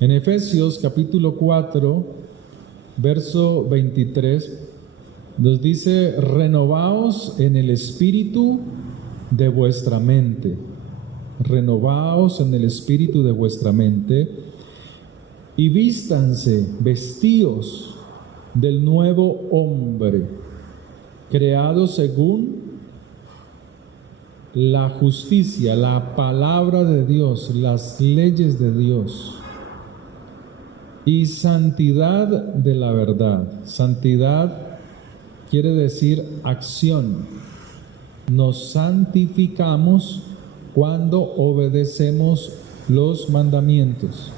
En Efesios capítulo 4, verso 23, nos dice: renovaos en el espíritu de vuestra mente. Renovaos en el espíritu de vuestra mente y vístanse, vestíos del nuevo hombre, creado según la justicia, la palabra de Dios, las leyes de Dios y santidad de la verdad. Santidad quiere decir acción. Nos santificamos cuando obedecemos los mandamientos.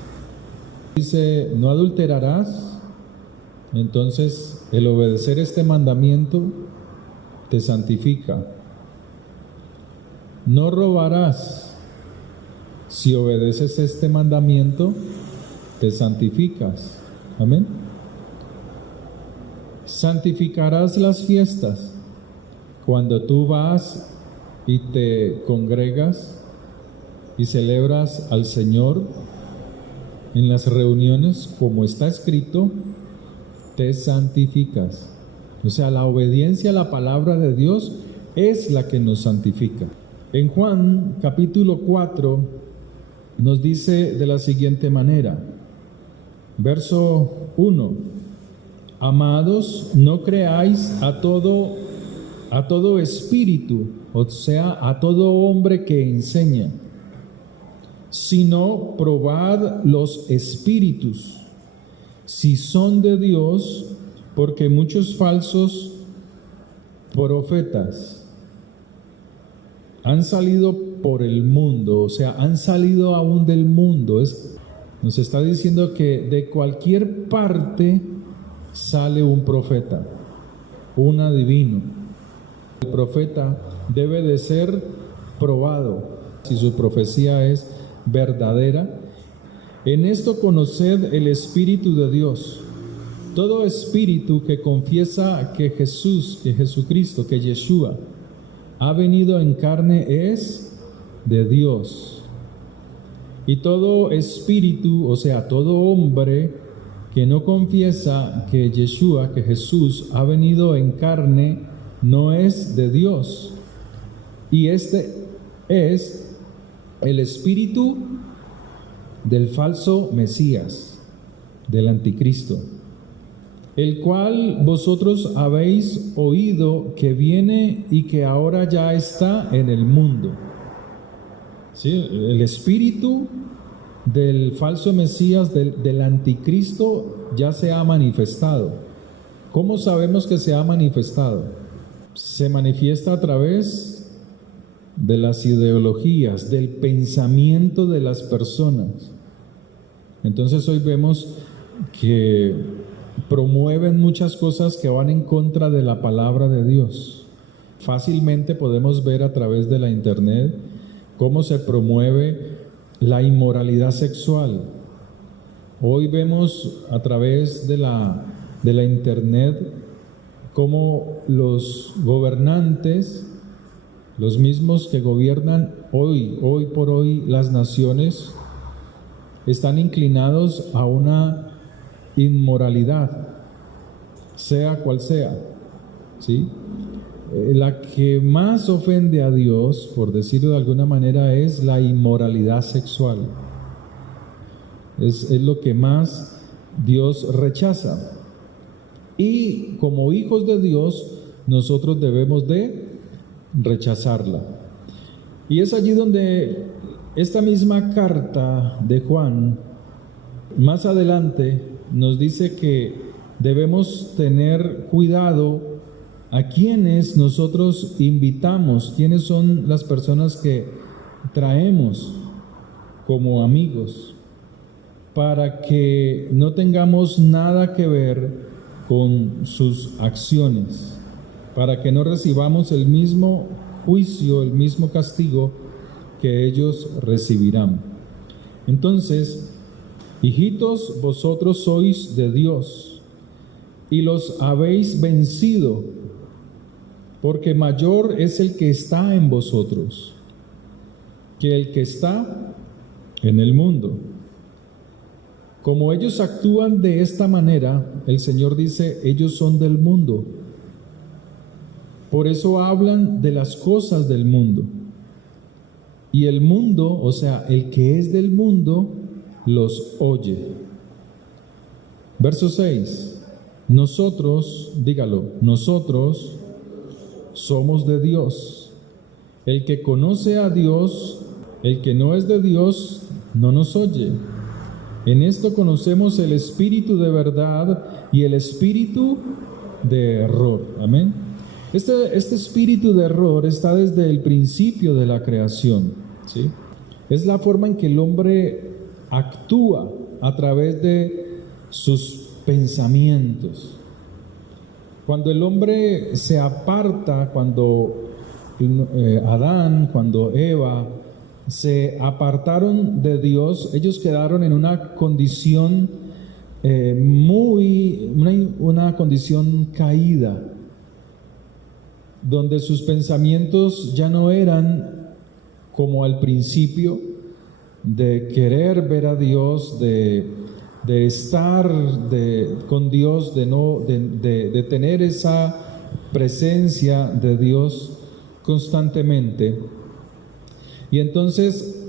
Dice: no adulterarás. Entonces, el obedecer este mandamiento te santifica. No robarás. Si obedeces este mandamiento, te santificas. Amén. Santificarás las fiestas. Cuando tú vas y te congregas y celebras al Señor en las reuniones, como está escrito, te santificas. O sea, la obediencia a la palabra de Dios es la que nos santifica. En Juan capítulo 4 nos dice de la siguiente manera, verso 1: amados, no creáis a todo espíritu, o sea, a todo hombre que enseña, sino probad los espíritus, si son de Dios, porque muchos falsos profetas han salido por el mundo, o sea, han salido aún del mundo. Nos está diciendo que de cualquier parte sale un profeta, un adivino. El profeta debe de ser probado si su profecía es verdadera. En esto conoced el Espíritu de Dios. Todo espíritu que confiesa que Jesucristo, que Yeshua ha venido en carne es de Dios. Y todo espíritu, o sea, todo hombre que no confiesa que Yeshua, que Jesús ha venido en carne, no es de Dios. Y este es el espíritu del falso Mesías, del anticristo, el cual vosotros habéis oído que viene y que ahora ya está en el mundo. ¿Sí? El espíritu del falso Mesías, del anticristo, ya se ha manifestado. ¿Cómo sabemos que se ha manifestado? Se manifiesta a través de las ideologías, del pensamiento de las personas. Entonces hoy vemos que promueven muchas cosas que van en contra de la palabra de Dios. Fácilmente podemos ver a través de la internet cómo se promueve la inmoralidad sexual. Hoy vemos a través de la internet cómo los gobernantes, los mismos que gobiernan hoy por hoy las naciones, están inclinados a una inmoralidad, sea cual sea, ¿sí? La que más ofende a Dios, por decirlo de alguna manera, es la inmoralidad sexual. Es lo que más Dios rechaza. Y como hijos de Dios, nosotros debemos de rechazarla. Y es allí donde esta misma carta de Juan, más adelante, nos dice que debemos tener cuidado a quienes nosotros invitamos, quiénes son las personas que traemos como amigos, para que no tengamos nada que ver con sus acciones, para que no recibamos el mismo juicio, el mismo castigo que ellos recibirán. Entonces, hijitos, vosotros sois de Dios y los habéis vencido, porque mayor es el que está en vosotros que el que está en el mundo. Como ellos actúan de esta manera, el Señor dice, ellos son del mundo. Por eso hablan de las cosas del mundo. Y el mundo, o sea, el que es del mundo, los oye. Verso 6. Nosotros, dígalo, nosotros somos de Dios. El que conoce a Dios, el que no es de Dios, no nos oye. En esto conocemos el espíritu de verdad y el espíritu de error. Amén. Este espíritu de error está desde el principio de la creación, ¿sí? Es la forma en que el hombre actúa a través de sus pensamientos. Cuando el hombre se aparta, cuando Adán, cuando Eva se apartaron de Dios, ellos quedaron en una condición una condición caída, donde sus pensamientos ya no eran como al principio, de querer ver a Dios, de estar con Dios, de tener esa presencia de Dios constantemente. Y entonces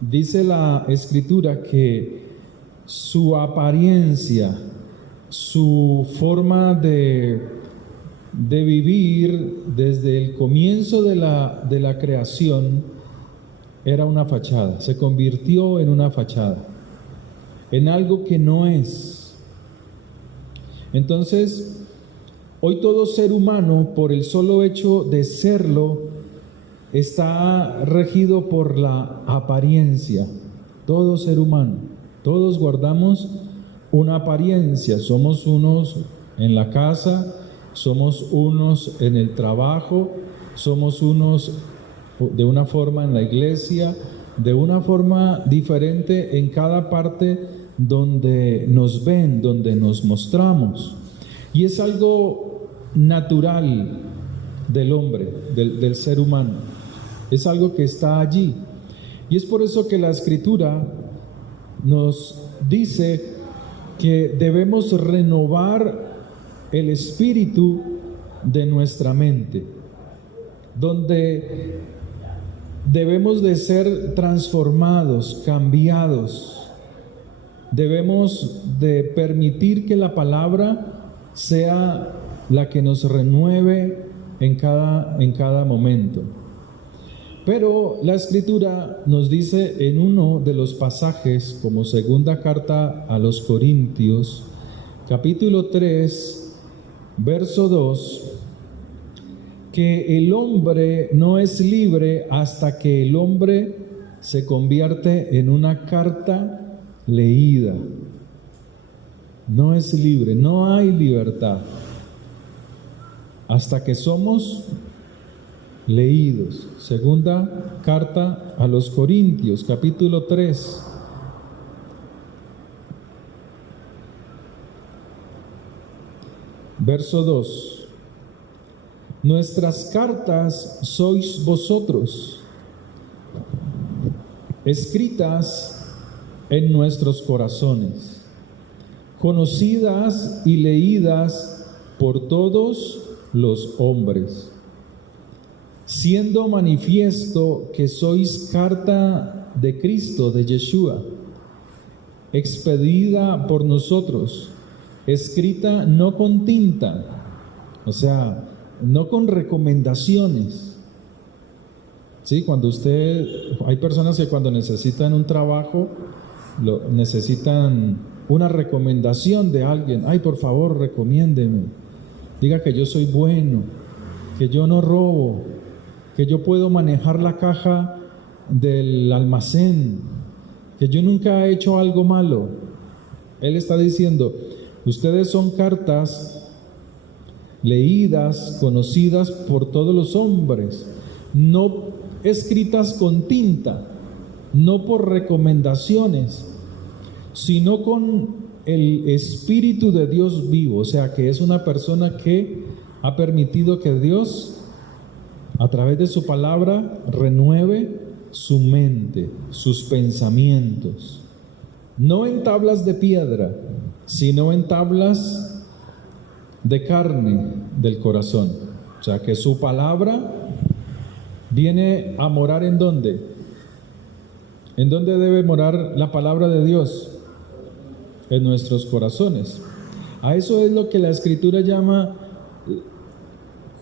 dice la Escritura que su apariencia, su forma de vivir desde el comienzo de la creación era una fachada, se convirtió en una fachada, en algo que no es. Entonces, hoy todo ser humano, por el solo hecho de serlo, está regido por la apariencia. Todo ser humano, todos guardamos una apariencia. Somos unos en la casa, somos unos en el trabajo, somos unos de una forma en la iglesia, de una forma diferente en cada parte donde nos ven, donde nos mostramos. Y es algo natural del hombre, del ser humano. Es algo que está allí. Y es por eso que la Escritura nos dice que debemos renovar el espíritu de nuestra mente, donde debemos de ser transformados, cambiados. Debemos de permitir que la palabra sea la que nos renueve en cada momento. Pero la Escritura nos dice en uno de los pasajes, como segunda carta a los Corintios, capítulo 3, verso 2, que el hombre no es libre hasta que el hombre se convierte en una carta leída. No es libre, no hay libertad hasta que somos leídos. Segunda carta a los Corintios, capítulo 3. Verso 2. Nuestras cartas sois vosotros, escritas en nuestros corazones, conocidas y leídas por todos los hombres, siendo manifiesto que sois carta de Cristo, de Yeshua, expedida por nosotros, escrita no con tinta, o sea, no con recomendaciones. Sí, hay personas que cuando necesitan un trabajo, necesitan una recomendación de alguien. Ay, por favor, recomiéndeme. Diga que yo soy bueno, que yo no robo, que yo puedo manejar la caja del almacén, que yo nunca he hecho algo malo. Él está diciendo, ustedes son cartas leídas, conocidas por todos los hombres, no escritas con tinta, no por recomendaciones, sino con el Espíritu de Dios vivo, o sea, que es una persona que ha permitido que Dios, a través de su palabra, renueve su mente, sus pensamientos. no en tablas de piedra, sino en tablas de carne del corazón. O sea, que su palabra viene a morar ¿en dónde? ¿En dónde debe morar la palabra de Dios? En nuestros corazones. A eso es lo que la Escritura llama,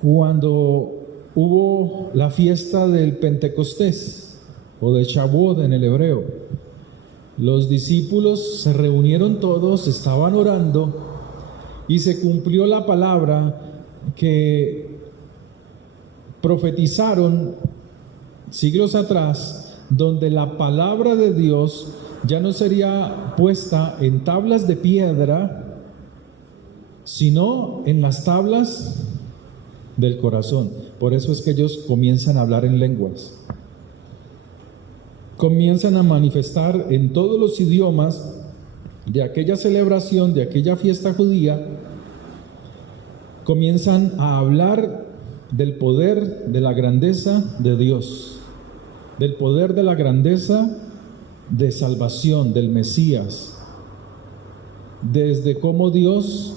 cuando hubo la fiesta del Pentecostés o de Shavuot en el hebreo. Los discípulos se reunieron todos, estaban orando y se cumplió la palabra que profetizaron siglos atrás, donde la palabra de Dios ya no sería puesta en tablas de piedra, sino en las tablas del corazón. Por eso es que ellos comienzan a hablar en lenguas, comienzan a manifestar en todos los idiomas de aquella celebración, de aquella fiesta judía, comienzan a hablar del poder, de la grandeza de Dios, del poder, de la grandeza de salvación, del Mesías, desde cómo Dios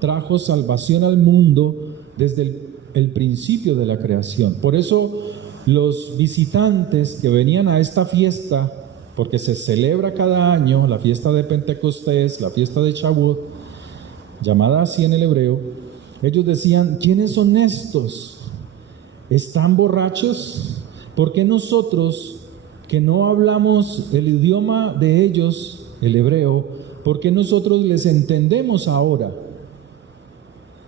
trajo salvación al mundo desde el principio de la creación. Por eso los visitantes que venían a esta fiesta, porque se celebra cada año la fiesta de Pentecostés, la fiesta de Shavuot, llamada así en el hebreo, ellos decían: ¿quiénes son estos? ¿Están borrachos? ¿Por qué nosotros, que no hablamos el idioma de ellos, el hebreo, por qué nosotros les entendemos ahora?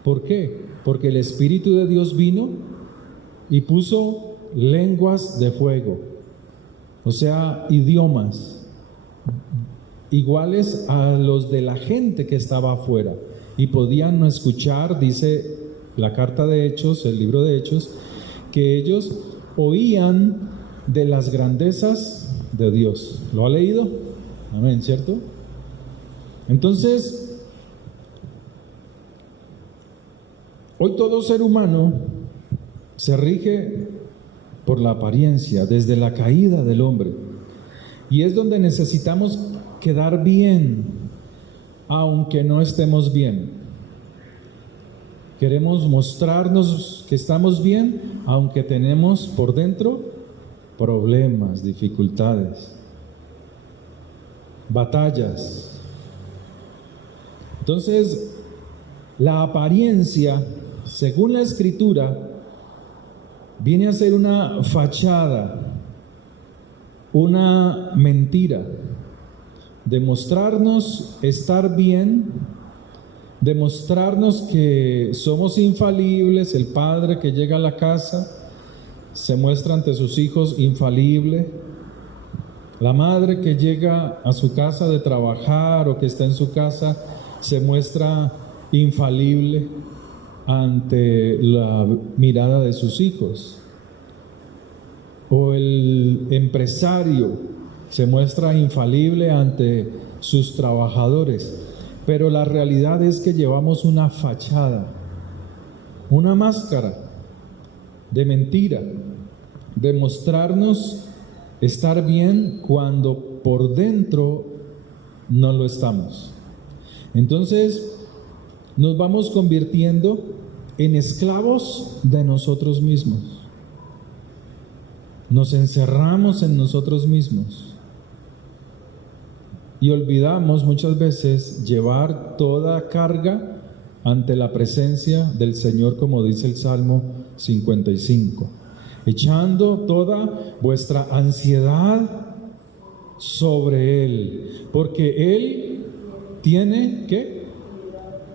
¿Por qué? Porque el Espíritu de Dios vino y puso lenguas de fuego, o sea, idiomas iguales a los de la gente que estaba afuera, y podían no escuchar. Dice la carta de Hechos, el libro de Hechos, que ellos oían de las grandezas de Dios. ¿Lo ha leído? Amén, ¿cierto? Entonces, hoy todo ser humano se rige por la apariencia desde la caída del hombre, y es donde necesitamos quedar bien, aunque no estemos bien. Queremos mostrarnos que estamos bien, aunque tenemos por dentro problemas, dificultades, batallas. Entonces, la apariencia, según la Escritura, viene a ser una fachada, una mentira, demostrarnos estar bien, demostrarnos que somos infalibles. El padre que llega a la casa se muestra ante sus hijos infalible. La madre que llega a su casa de trabajar o que está en su casa se muestra infalible ante la mirada de sus hijos. O el empresario se muestra infalible ante sus trabajadores. Pero la realidad es que llevamos una fachada, una máscara de mentira, de mostrarnos estar bien cuando por dentro no lo estamos. Entonces nos vamos convirtiendo en esclavos de nosotros mismos. Nos encerramos en nosotros mismos y olvidamos muchas veces llevar toda carga ante la presencia del Señor, como dice el Salmo 55, echando toda vuestra ansiedad sobre Él, porque Él tiene ¿qué?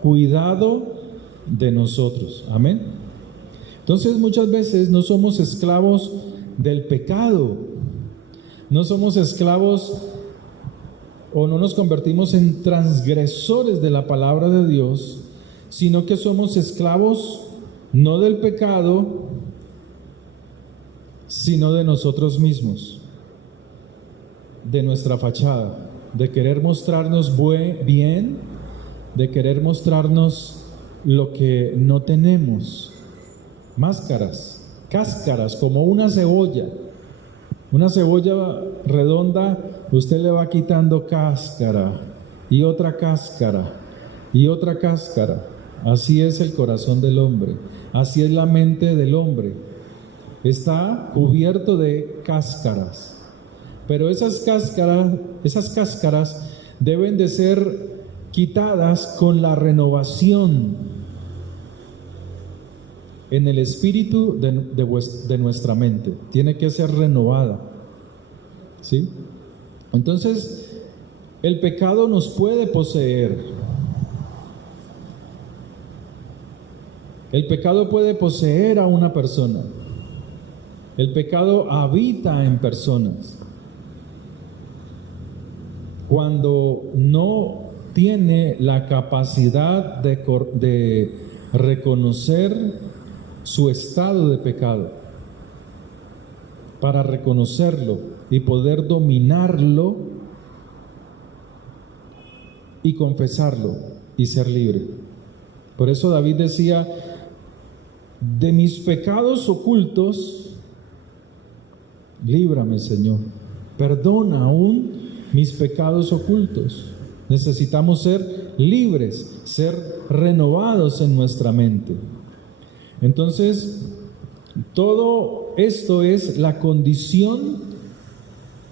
Cuidado de nosotros. Amén. Entonces muchas veces no somos esclavos del pecado, no somos esclavos o no nos convertimos en transgresores de la palabra de Dios, sino que somos esclavos no del pecado, sino de nosotros mismos, de nuestra fachada, de querer mostrarnos bien, de querer mostrarnos lo que no tenemos, máscaras, cáscaras, como una cebolla. Una cebolla redonda, usted le va quitando cáscara y otra cáscara y otra cáscara. Así es el corazón del hombre, así es la mente del hombre. Está cubierto de cáscaras, pero esas cáscaras deben de ser quitadas con la renovación en el espíritu de nuestra mente. Tiene que ser renovada, ¿sí? Entonces, el pecado nos puede poseer. El pecado puede poseer a una persona. El pecado habita en personas. Cuando no tiene la capacidad de reconocer su estado de pecado, para reconocerlo y poder dominarlo y confesarlo y ser libre. Por eso David decía: de mis pecados ocultos, líbrame, Señor. Perdona aún mis pecados ocultos. Necesitamos ser libres, ser renovados en nuestra mente. Entonces, todo esto es la condición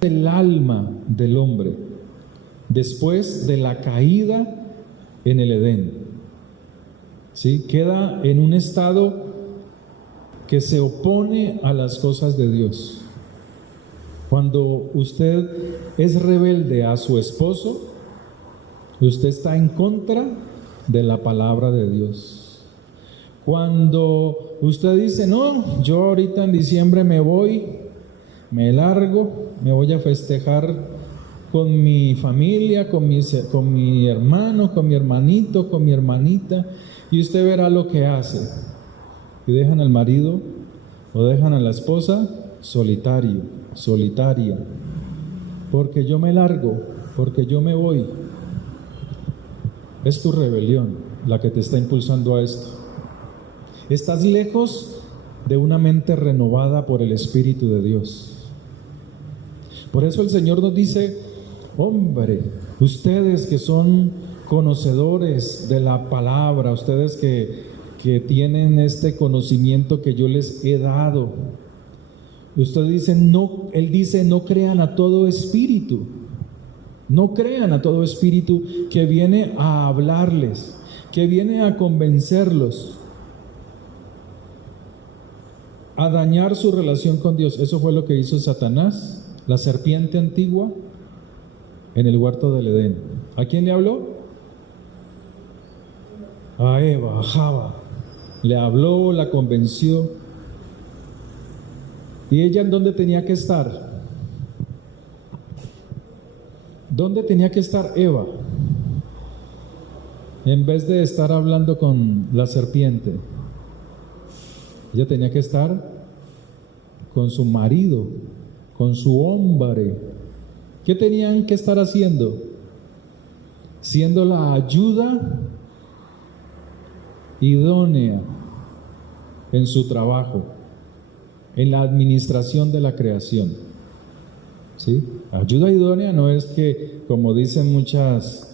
del alma del hombre después de la caída en el Edén. ¿Sí? Queda en un estado que se opone a las cosas de Dios. Cuando usted es rebelde a su esposo, usted está en contra de la palabra de Dios. Cuando usted dice: no, yo ahorita en diciembre me voy, me largo, me voy a festejar con mi familia, con mi hermano, con mi hermanito, con mi hermanita, y usted verá lo que hace. Y dejan al marido o dejan a la esposa solitaria, porque yo me largo, porque yo me voy. Es tu rebelión la que te está impulsando a esto. Estás lejos de una mente renovada por el Espíritu de Dios. Por eso el Señor nos dice: hombre, ustedes que son conocedores de la palabra, ustedes que tienen este conocimiento que yo les he dado, ustedes dicen, no, Él dice: no crean a todo espíritu. No crean a todo espíritu que viene a hablarles, que viene a convencerlos, a dañar su relación con Dios. Eso fue lo que hizo Satanás, la serpiente antigua, en el huerto del Edén. ¿A quién le habló? A Eva, a Java. Le habló, la convenció. ¿Y ella en dónde tenía que estar? ¿Dónde tenía que estar Eva? En vez de estar hablando con la serpiente, ella tenía que estar con su marido, con su hombre. ¿Qué tenían que estar haciendo? Siendo la ayuda idónea en su trabajo, en la administración de la creación. ¿Sí? Ayuda idónea no es que, como dicen muchas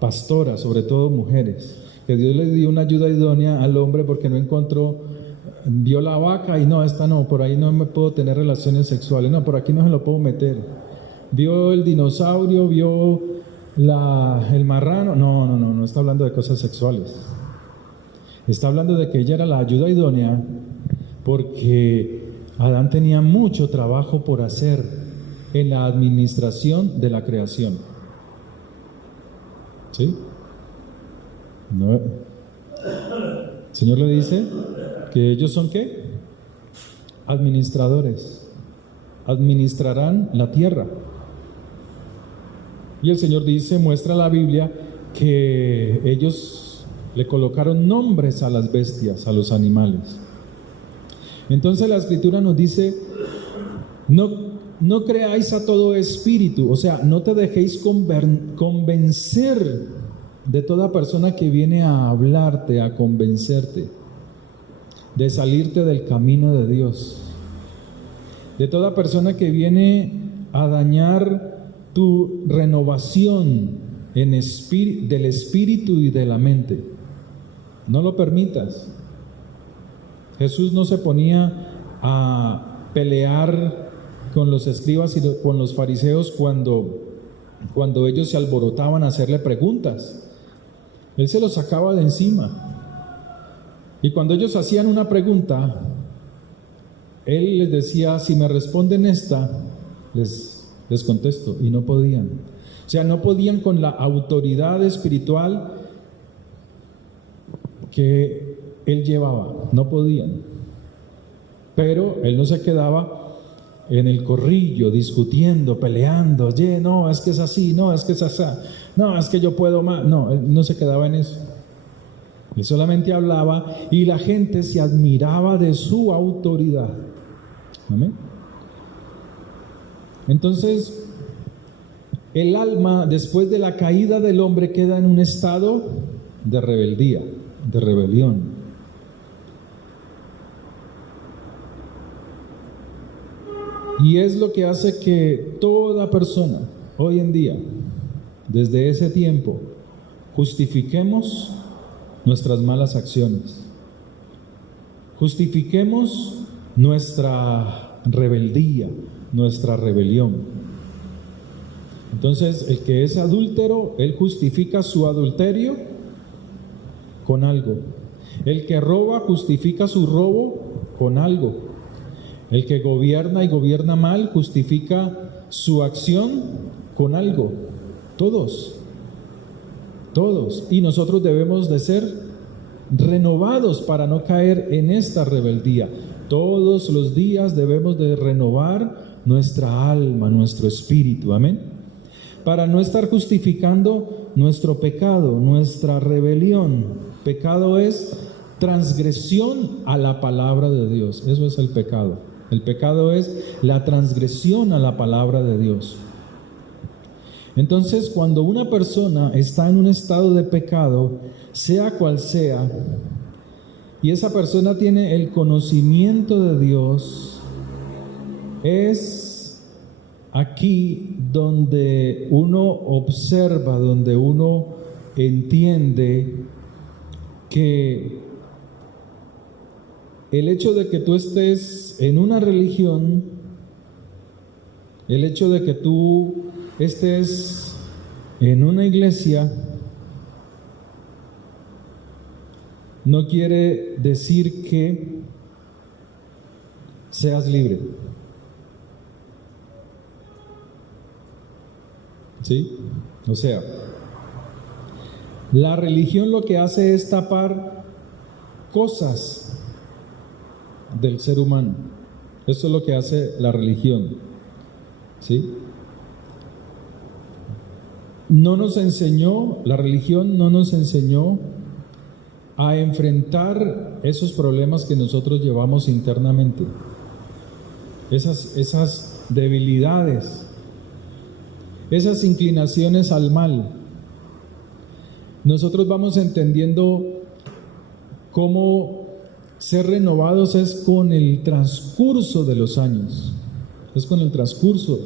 pastoras, sobre todo mujeres, que Dios le dio una ayuda idónea al hombre porque no encontró, vio la vaca y no, esta no, por ahí no me puedo tener relaciones sexuales, no, por aquí no se lo puedo meter. Vio el dinosaurio, vio el marrano, no está hablando de cosas sexuales. Está hablando de que ella era la ayuda idónea porque Adán tenía mucho trabajo por hacer en la administración de la creación. ¿Sí? No. El Señor le dice que ellos son ¿qué? Administradores. Administrarán la tierra. Y el Señor dice, muestra la Biblia, que ellos le colocaron nombres a las bestias, a los animales. Entonces la Escritura nos dice, no creáis a todo espíritu, o sea, no te dejéis convencer de toda persona que viene a hablarte, a convencerte, de salirte del camino de Dios. de toda persona que viene a dañar tu renovación del espíritu y de la mente. No lo permitas. Jesús no se ponía a pelear con los escribas y con los fariseos cuando ellos se alborotaban a hacerle preguntas. Él se los sacaba de encima. Y cuando ellos hacían una pregunta, Él les decía: si me responden esta, les contesto. Y no podían. O sea, no podían con la autoridad espiritual que Él llevaba. No podían. Pero Él no se quedaba en el corrillo, discutiendo, peleando. Oye, no, es que es así, no, es que es así, no, es que yo puedo más. No, Él no se quedaba en eso. Él solamente hablaba y la gente se admiraba de su autoridad. Amén. Entonces, el alma, después de la caída del hombre, queda en un estado de rebeldía, de rebelión. Y es lo que hace que toda persona, hoy en día, desde ese tiempo, justifiquemos nuestras malas acciones. Justifiquemos nuestra rebeldía, nuestra rebelión. Entonces, el que es adúltero, él justifica su adulterio con algo. El que roba, justifica su robo con algo. El que gobierna y gobierna mal, justifica su acción con algo. Todos. Y nosotros debemos de ser renovados para no caer en esta rebeldía. Todos los días debemos de renovar nuestra alma, nuestro espíritu. Amén. Para no estar justificando nuestro pecado, nuestra rebelión. Pecado es transgresión a la palabra de Dios. Eso es el pecado. El pecado es la transgresión a la palabra de Dios. Entonces, cuando una persona está en un estado de pecado, sea cual sea, y esa persona tiene el conocimiento de Dios, es aquí donde uno observa, donde uno entiende que el hecho de que tú estés en una religión, el hecho de que tú estés en una iglesia, no quiere decir que seas libre. ¿Sí? O sea, la religión lo que hace es tapar cosas del ser humano. Eso es lo que hace la religión. ¿Sí? No nos enseñó, la religión no nos enseñó a enfrentar esos problemas que nosotros llevamos internamente, esas debilidades, esas inclinaciones al mal. Nosotros vamos entendiendo cómo ser renovados es con el transcurso de los años, es con el transcurso,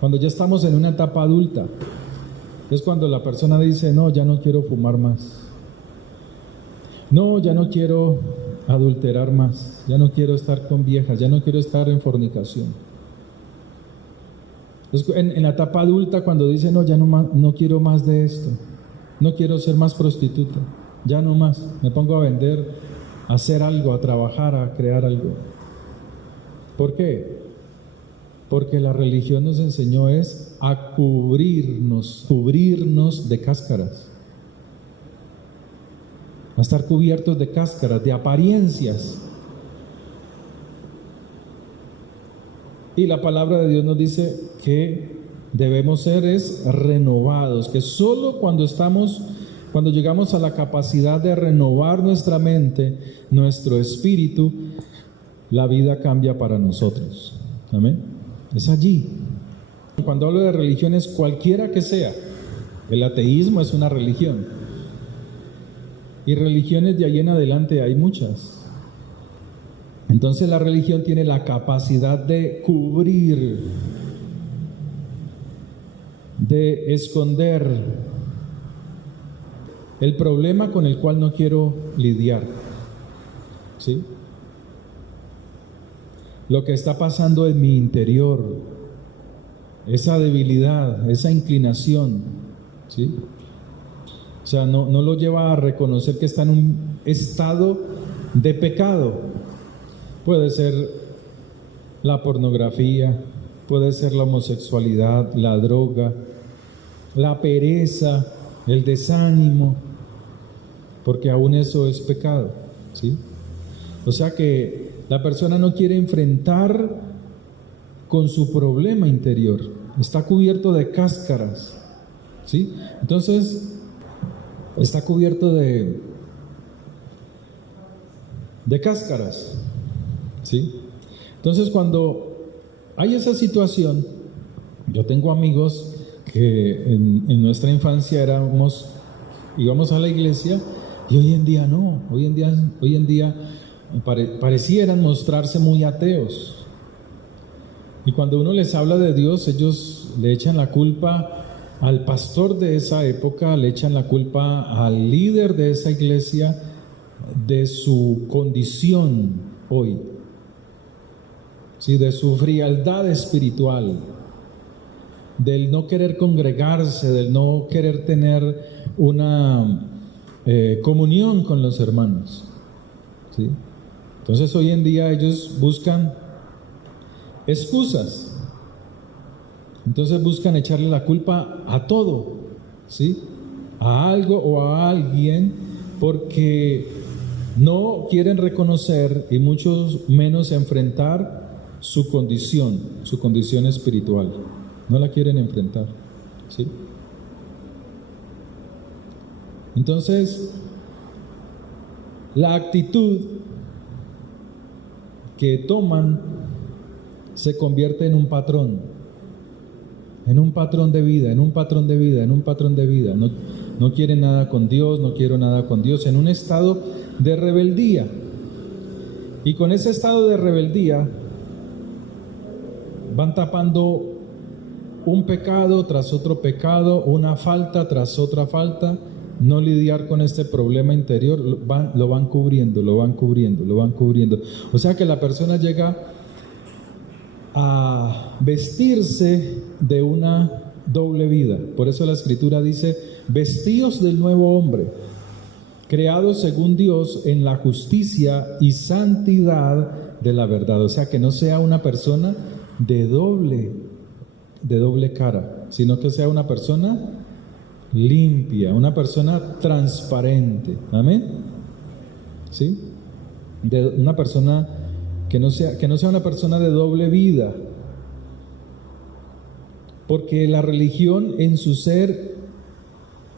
cuando ya estamos en una etapa adulta, es cuando la persona dice: no, ya no quiero fumar más, no, ya no quiero adulterar más, ya no quiero estar con viejas, ya no quiero estar en fornicación. Es en la etapa adulta cuando dice: no, ya no quiero más de esto, no quiero ser más prostituta, ya no más, me pongo a vender, a hacer algo, a trabajar, a crear algo. ¿Por qué? Porque la religión nos enseñó es a cubrirnos de cáscaras, a estar cubiertos de cáscaras, de apariencias. Y la palabra de Dios nos dice que debemos ser renovados, que solo cuando llegamos a la capacidad de renovar nuestra mente, nuestro espíritu, la vida cambia para nosotros. Amén. Es allí. Cuando hablo de religiones, cualquiera que sea, el ateísmo es una religión. Y religiones de ahí en adelante hay muchas. Entonces la religión tiene la capacidad de cubrir, de esconder el problema con el cual no quiero lidiar, ¿sí? Lo que está pasando en mi interior, esa debilidad, esa inclinación, ¿sí? O sea, no lo lleva a reconocer que está en un estado de pecado. Puede ser la pornografía, puede ser la homosexualidad, la droga, la pereza, el desánimo, porque aún eso es pecado, ¿sí? O sea que la persona no quiere enfrentar con su problema interior, está cubierto de cáscaras, ¿sí? Entonces, está cubierto de cáscaras, ¿sí? Entonces, cuando hay esa situación, yo tengo amigos que en nuestra infancia íbamos a la iglesia y hoy en día no, hoy en día parecieran mostrarse muy ateos. Y cuando uno les habla de Dios, ellos le echan la culpa al pastor de esa época, le echan la culpa al líder de esa iglesia de su condición hoy, ¿sí? De su frialdad espiritual, del no querer congregarse, del no querer tener una comunión con los hermanos, ¿sí? Entonces hoy en día ellos buscan excusas, entonces buscan echarle la culpa a todo, ¿sí? A algo o a alguien, porque no quieren reconocer y mucho menos enfrentar su condición espiritual. No la quieren enfrentar, ¿sí? Entonces, la actitud que toman se convierte en un patrón de vida, en un patrón de vida. No quieren nada con Dios, no quiero nada con Dios, en un estado de rebeldía. Y con ese estado de rebeldía van tapando un pecado tras otro pecado, una falta tras otra falta. No lidiar con este problema interior, lo van cubriendo. O sea que la persona llega a vestirse de una doble vida. Por eso la Escritura dice: vestíos del nuevo hombre, creados según Dios en la justicia y santidad de la verdad. O sea que no sea una persona de doble cara, sino que sea una persona limpia, una persona transparente. Amén. ¿Sí? De una persona que no sea una persona de doble vida. Porque la religión en su ser,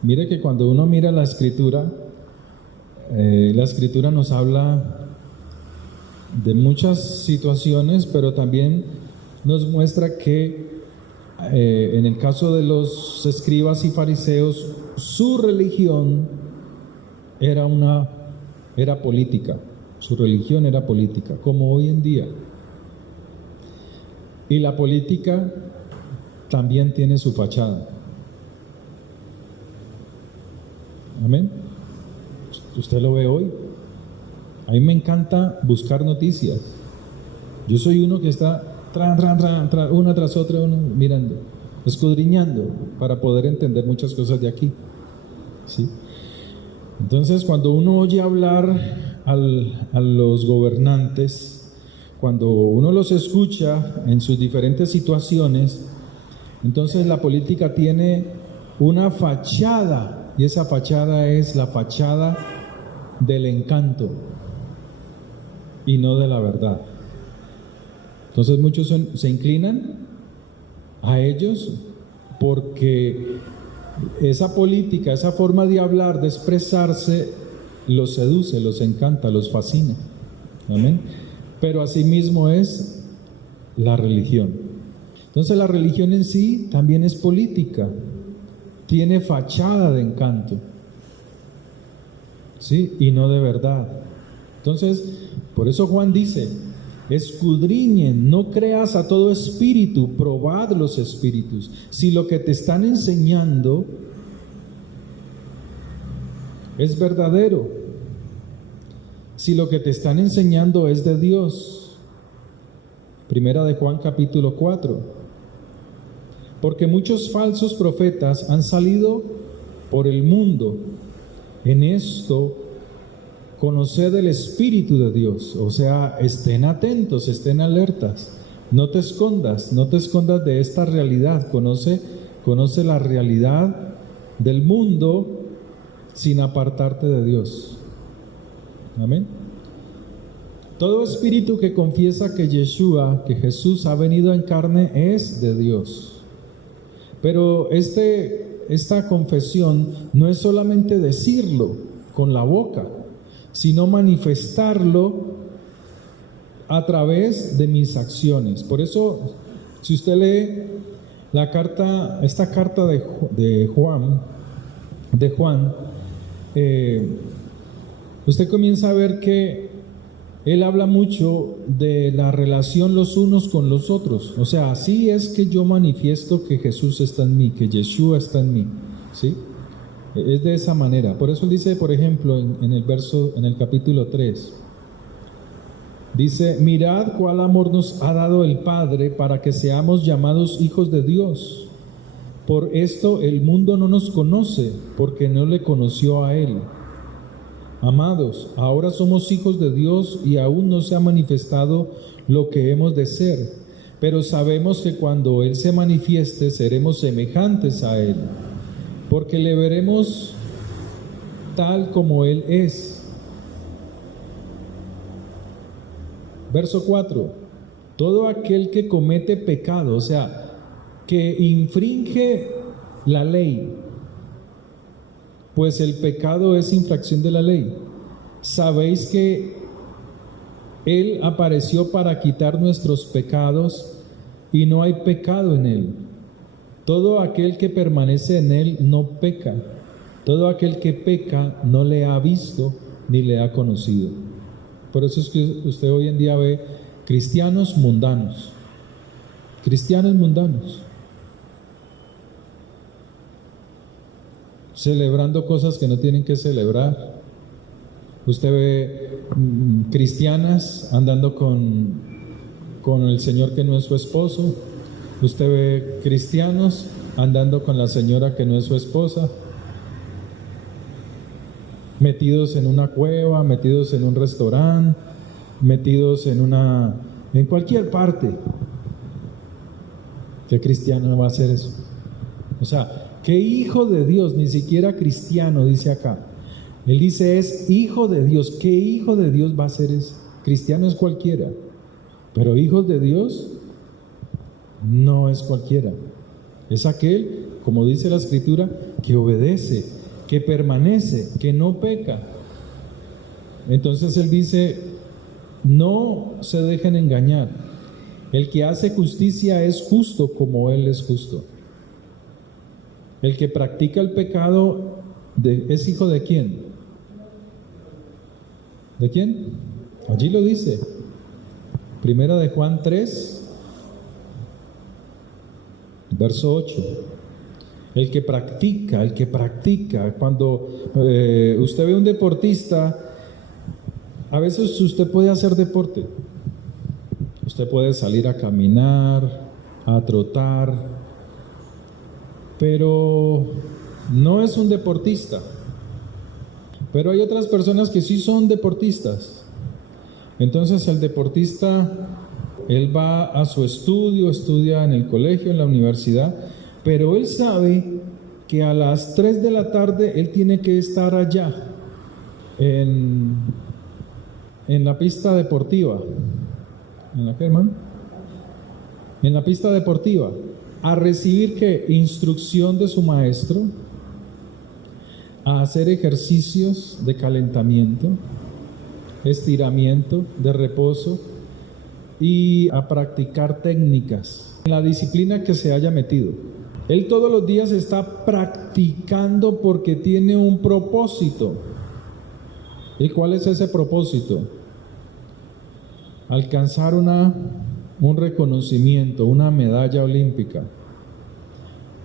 mire que cuando uno mira la Escritura nos habla de muchas situaciones, pero también nos muestra que en el caso de los escribas y fariseos, su religión era política. Su religión era política, como hoy en día. Y la política también tiene su fachada. Amén. Usted lo ve hoy. A mí me encanta buscar noticias. Yo soy uno que está una tras otra, mirando, escudriñando para poder entender muchas cosas de aquí, ¿sí? Entonces, cuando uno oye hablar a los gobernantes, cuando uno los escucha en sus diferentes situaciones, entonces la política tiene una fachada, y esa fachada es la fachada del encanto y no de la verdad. Entonces muchos se inclinan a ellos porque esa política, esa forma de hablar, de expresarse, los seduce, los encanta, los fascina. Amén. Pero asimismo es la religión. Entonces la religión en sí también es política, tiene fachada de encanto, ¿sí? Y no de verdad. Entonces, por eso Juan dice, escudriñen, no creas a todo espíritu, probad los espíritus. Si lo que te están enseñando es verdadero, si lo que te están enseñando es de Dios. Primera de Juan capítulo 4. Porque muchos falsos profetas han salido por el mundo. En esto conoced el Espíritu de Dios. O sea, estén atentos, estén alertas. No te escondas de esta realidad. Conoce la realidad del mundo sin apartarte de Dios. Amén. Todo espíritu que confiesa que Yeshua, que Jesús ha venido en carne, es de Dios. Pero esta confesión no es solamente decirlo con la boca, sino manifestarlo a través de mis acciones. Por eso, si usted lee esta carta de Juan, usted comienza a ver que él habla mucho de la relación los unos con los otros. O sea, así es que yo manifiesto que Jesús está en mí, que Yeshua está en mí, ¿sí? Es de esa manera. Por eso él dice, por ejemplo, en el capítulo 3, dice, mirad cuál amor nos ha dado el Padre para que seamos llamados hijos de Dios. Por esto el mundo no nos conoce, porque no le conoció a Él. Amados, ahora somos hijos de Dios y aún no se ha manifestado lo que hemos de ser, pero sabemos que cuando Él se manifieste seremos semejantes a Él, porque le veremos tal como Él es. Verso 4, todo aquel que comete pecado, o sea, que infringe la ley, pues el pecado es infracción de la ley. Sabéis que Él apareció para quitar nuestros pecados y no hay pecado en Él. Todo aquel que permanece en Él no peca. Todo aquel que peca no le ha visto ni le ha conocido. Por eso es que usted hoy en día ve cristianos mundanos. Celebrando cosas que no tienen que celebrar. Usted ve cristianas andando con el señor que no es su esposo. Usted ve cristianos andando con la señora que no es su esposa. Metidos en una cueva, metidos en un restaurante, metidos en cualquier parte. ¿Qué cristiano va a hacer eso? O sea, ¿qué hijo de Dios? Ni siquiera cristiano dice acá. Él dice es hijo de Dios. ¿Qué hijo de Dios va a ser eso? Cristiano es cualquiera, pero hijos de Dios no es cualquiera. Es aquel, como dice la Escritura, que obedece, que permanece, que no peca. Entonces él dice, no se dejen engañar. El que hace justicia es justo como Él es justo. El que practica el pecado es hijo de ¿quién? ¿De quién? Allí lo dice. Primera de Juan 3, verso 8. El que practica. Cuando usted ve un deportista, a veces usted puede hacer deporte. Usted puede salir a caminar, a trotar, pero no es un deportista. Pero hay otras personas que sí son deportistas. Entonces el deportista, él va a su estudio, estudia en el colegio, en la universidad, pero él sabe que a las 3 de la tarde él tiene que estar allá, en la pista deportiva. ¿En la qué, hermano? En la pista deportiva, a recibir ¿qué? Instrucción de su maestro, a hacer ejercicios de calentamiento, estiramiento, de reposo y a practicar técnicas en la disciplina que se haya metido. Él todos los días está practicando porque tiene un propósito. ¿Y cuál es ese propósito? Alcanzar un reconocimiento, una medalla olímpica,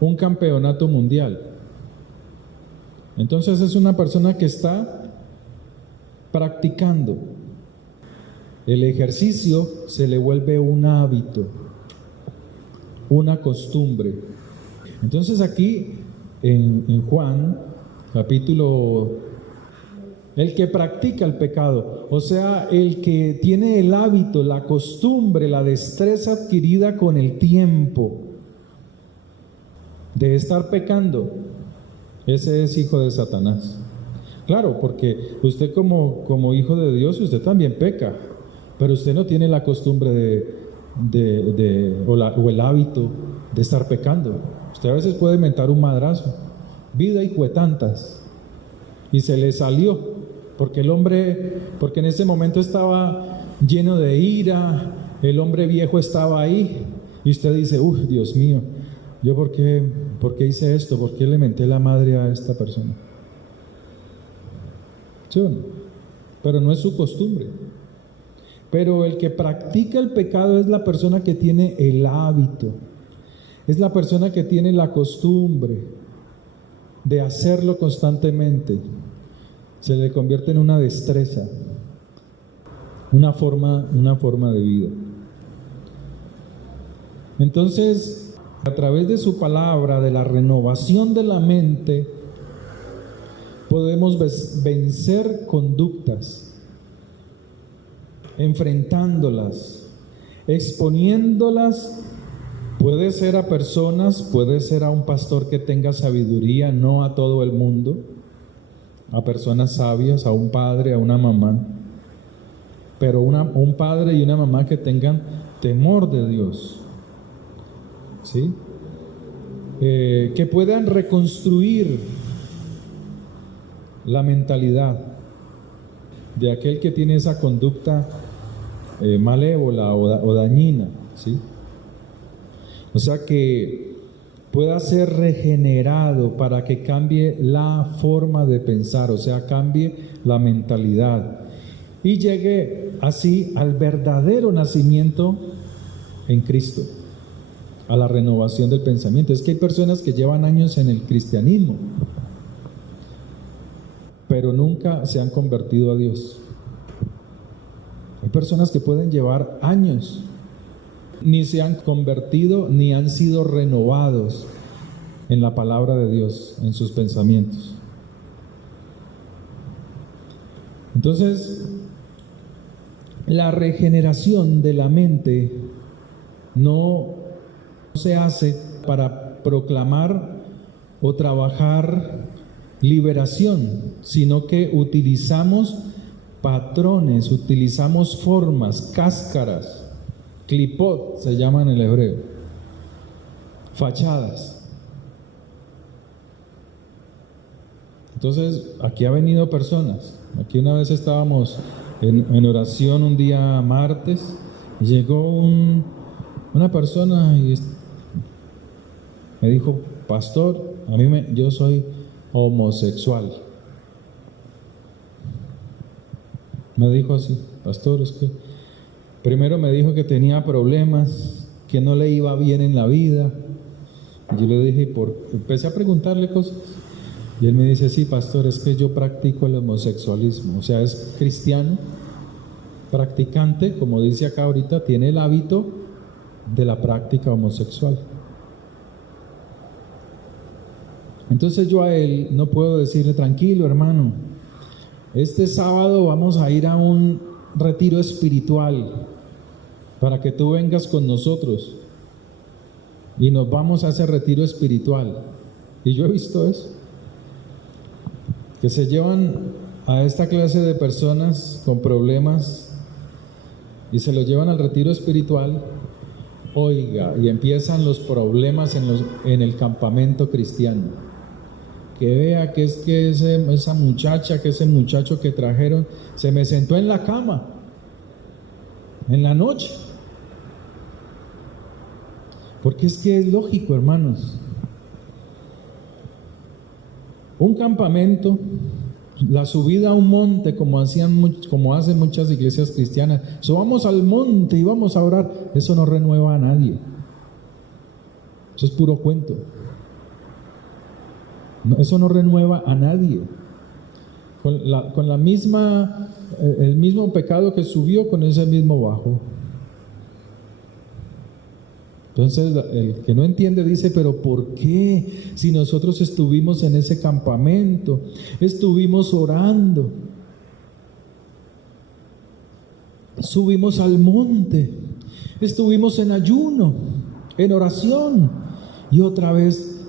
un campeonato mundial. Entonces es una persona que está practicando. El ejercicio se le vuelve un hábito, una costumbre. Entonces aquí en Juan, capítulo, el que practica el pecado, o sea, el que tiene el hábito, la costumbre, la destreza adquirida con el tiempo de estar pecando, ese es hijo de Satanás. Claro, porque usted como hijo de Dios, usted también peca, pero usted no tiene la costumbre o el hábito de estar pecando. Usted a veces puede mentar un madrazo, vida y juetantas, y se le salió, porque en ese momento estaba lleno de ira, el hombre viejo estaba ahí, y usted dice, Dios mío, ¿yo por qué hice esto? ¿Por qué le menté la madre a esta persona? ¿Sí o no? Pero no es su costumbre. Pero el que practica el pecado es la persona que tiene el hábito, es la persona que tiene la costumbre de hacerlo constantemente. Se le convierte en una destreza, una forma de vida. Entonces, a través de su palabra, de la renovación de la mente, podemos vencer conductas, enfrentándolas, exponiéndolas. Puede ser a personas, puede ser a un pastor que tenga sabiduría, no a todo el mundo, a personas sabias, a un padre, a una mamá, pero un padre y una mamá que tengan temor de Dios, ¿sí? Que puedan reconstruir la mentalidad de aquel que tiene esa conducta malévola o dañina, ¿sí? O sea, que pueda ser regenerado para que cambie la forma de pensar, o sea, cambie la mentalidad y llegue así al verdadero nacimiento en Cristo, a la renovación del pensamiento. Es que hay personas que llevan años en el cristianismo, pero nunca se han convertido a Dios. Hay personas que pueden llevar años, ni se han convertido, ni han sido renovados en la palabra de Dios, en sus pensamientos. Entonces, la regeneración de la mente no se hace para proclamar o trabajar liberación, sino que utilizamos patrones, utilizamos formas, cáscaras, clipot se llama en el hebreo, fachadas. Entonces, aquí ha venido personas. Aquí una vez estábamos en oración un día martes y llegó una persona y me dijo, pastor, yo soy homosexual. Me dijo así, pastor, es que primero me dijo que tenía problemas, que no le iba bien en la vida. Y yo le dije, empecé a preguntarle cosas. Y él me dice, sí, pastor, es que yo practico el homosexualismo. O sea, es cristiano, practicante, como dice acá ahorita, tiene el hábito de la práctica homosexual. Entonces yo a él no puedo decirle, tranquilo hermano, este sábado vamos a ir a un retiro espiritual para que tú vengas con nosotros y nos vamos a ese retiro espiritual. Y yo he visto eso, que se llevan a esta clase de personas con problemas y se los llevan al retiro espiritual. Oiga, y empiezan los problemas en el campamento cristiano. Que vea que es que esa muchacha, que ese muchacho que trajeron se me sentó en la cama en la noche. Porque es que es lógico, hermanos. Un campamento La subida a un monte, como hacen muchas iglesias cristianas, subamos al monte y vamos a orar, eso no renueva a nadie. Eso es puro cuento. No, eso no renueva a nadie. Con la misma, el mismo pecado que subió, con ese mismo bajó. Entonces el que no entiende dice, pero ¿por qué? Si nosotros estuvimos en ese campamento, estuvimos orando, subimos al monte, estuvimos en ayuno, en oración, y otra vez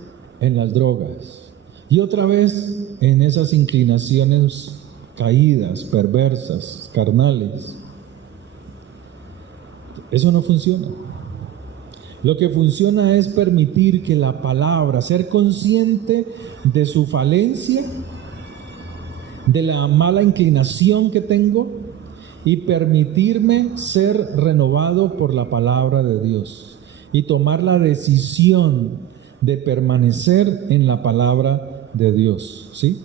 en las drogas, y otra vez en esas inclinaciones caídas, perversas, carnales. Eso no funciona. Lo que funciona es permitir que la palabra, ser consciente de su falencia, de la mala inclinación que tengo, y permitirme ser renovado por la palabra de Dios y tomar la decisión de permanecer en la palabra de Dios, ¿sí?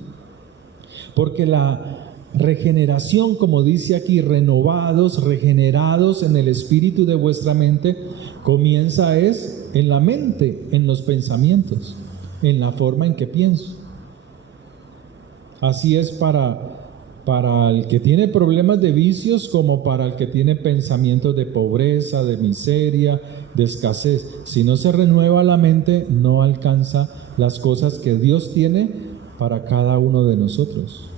Porque la regeneración, como dice aquí, renovados, regenerados en el espíritu de vuestra mente, comienza es en la mente, en los pensamientos, en la forma en que pienso. Así es para el que tiene problemas de vicios, como para el que tiene pensamientos de pobreza, de miseria, de escasez. Si no se renueva la mente, no alcanza las cosas que Dios tiene para cada uno de nosotros.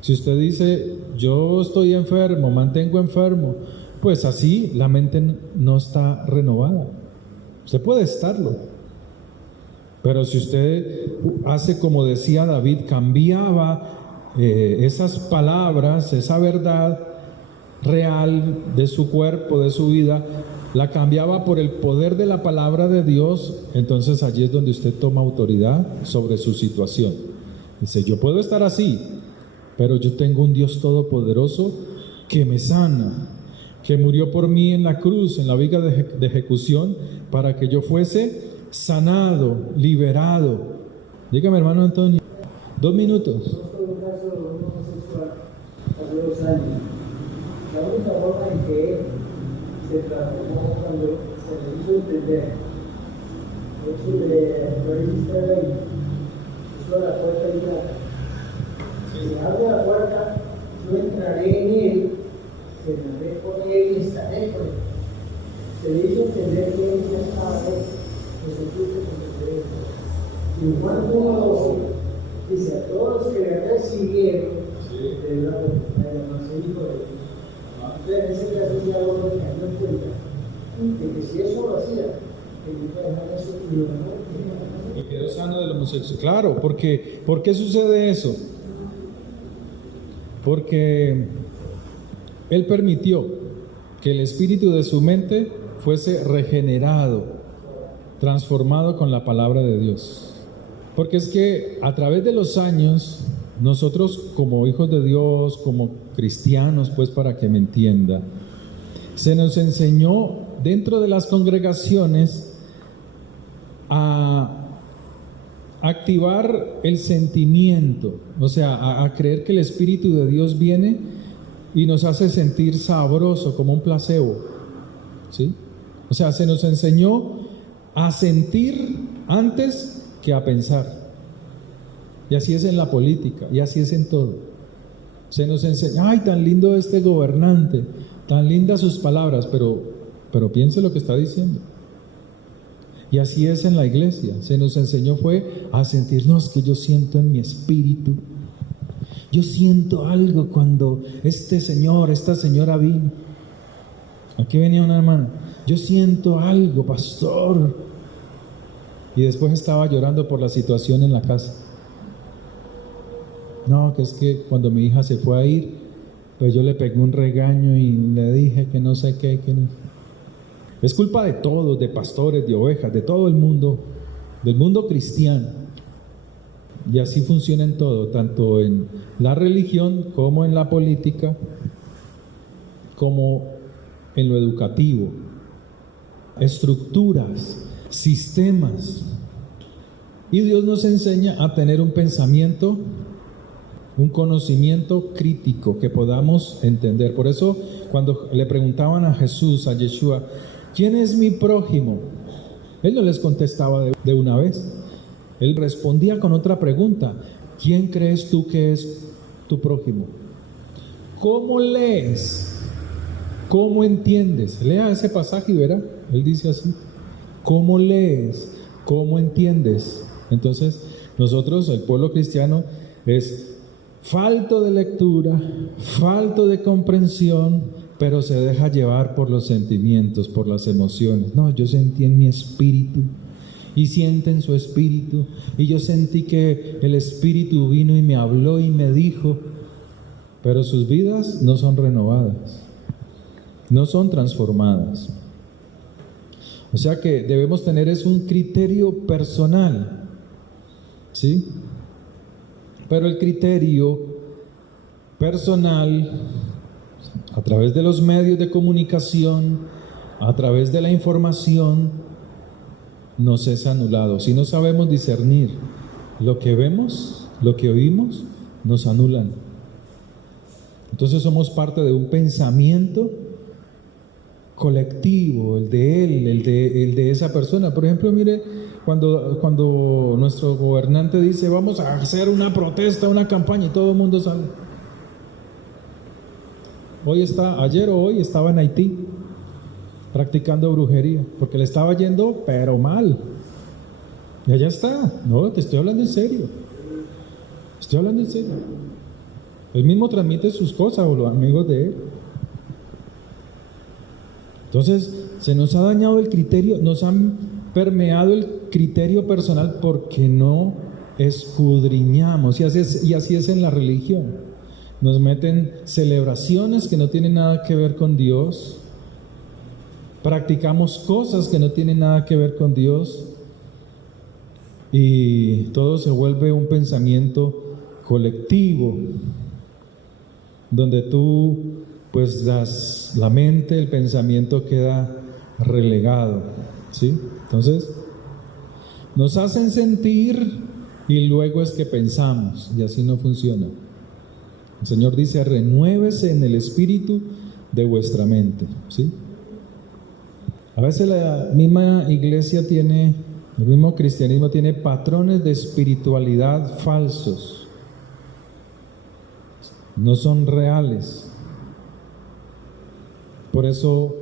Si usted dice, yo estoy enfermo, mantengo enfermo, pues así la mente no está renovada. Usted puede estarlo, pero si usted hace como decía David, cambiaba esas palabras, esa verdad real de su cuerpo, de su vida, la cambiaba por el poder de la palabra de Dios, entonces allí es donde usted toma autoridad sobre su situación. Dice, yo puedo estar así, pero yo tengo un Dios todopoderoso que me sana, que murió por mí en la cruz, en la viga de ejecución, para que yo fuese sanado, liberado. Dígame, hermano Antonio, 2 minutos. Un caso de un homosexual hace 2 años. La única forma en que él se transformó cuando se le hizo entender, hecho de revista de ahí, puso la puerta y ya. Si abre la puerta, yo entraré en él, cenaré con él y estaré con él. Se le hizo entender que él ya estaba hecho, que se puso con el derecho. Y Juan 1:12 dice, a todos los que le recibieron, de la más hijo de Dios. Entonces, en ese caso ya lo que cayó en cuenta, de que si eso lo hacía, que yo iba a dejar eso y lo mejor. Y quedó sano del homosexual. Claro, porque ¿por qué sucede eso? Porque él permitió que el espíritu de su mente fuese regenerado, transformado con la palabra de Dios. Porque es que a través de los años, nosotros como hijos de Dios, como cristianos, pues para que me entienda, se nos enseñó dentro de las congregaciones a activar el sentimiento, o sea, a creer que el Espíritu de Dios viene y nos hace sentir sabroso, como un placebo, ¿sí? O sea, se nos enseñó a sentir antes que a pensar. Y así es en la política, y así es en todo. Se nos enseña, ay, tan lindo este gobernante, tan lindas sus palabras, pero piense lo que está diciendo. Y así es en la iglesia. Se nos enseñó fue a sentirnos, que yo siento en mi espíritu. Yo siento algo cuando este señor, esta señora vino. Aquí venía una hermana. Yo siento algo, pastor. Y después estaba llorando por la situación en la casa. No, que es que cuando mi hija se fue a ir, pues yo le pegué un regaño y le dije que no sé qué, que no. Es culpa de todos, de pastores, de ovejas, de todo el mundo, del mundo cristiano. Y así funciona en todo, tanto en la religión como en la política, como en lo educativo. Estructuras, sistemas. Y Dios nos enseña a tener un pensamiento un conocimiento crítico que podamos entender. Por eso cuando le preguntaban a Jesús, a Yeshua, ¿quién es mi prójimo? Él no les contestaba de una vez. Él respondía con otra pregunta: ¿quién crees tú que es tu prójimo? ¿Cómo lees? ¿Cómo entiendes? Lea ese pasaje y verá. Él dice así: ¿cómo lees? ¿Cómo entiendes? Entonces, nosotros, el pueblo cristiano, es falto de lectura, falto de comprensión, pero se deja llevar por los sentimientos, por las emociones. No, yo sentí en mi espíritu, y siente en su espíritu, y yo sentí que el espíritu vino y me habló y me dijo, pero sus vidas no son renovadas, no son transformadas. O sea que debemos tener es un criterio personal, ¿sí? Pero el criterio personal, a través de los medios de comunicación, a través de la información, nos es anulado. Si no sabemos discernir lo que vemos, lo que oímos, nos anulan. Entonces somos parte de un pensamiento colectivo, el de él, el de esa persona. Por ejemplo, mire, cuando nuestro gobernante dice vamos a hacer una protesta, una campaña, y todo el mundo sale. Ayer o hoy estaba en Haití practicando brujería, porque le estaba yendo pero mal. Y allá está. No, te estoy hablando en serio. Estoy hablando en serio. Él mismo transmite sus cosas, o los amigos de él. Entonces, se nos ha dañado el criterio, nos han permeado el criterio personal porque no escudriñamos. Y así es en la religión. Nos meten celebraciones que no tienen nada que ver con Dios. Practicamos cosas que no tienen nada que ver con Dios. Y todo se vuelve un pensamiento colectivo, donde tú pues la mente, el pensamiento queda relegado, ¿sí? Entonces, nos hacen sentir y luego es que pensamos, y así no funciona. El Señor dice: renuévese en el espíritu de vuestra mente, ¿sí? A veces la misma iglesia el mismo cristianismo tiene patrones de espiritualidad falsos, no son reales. Por eso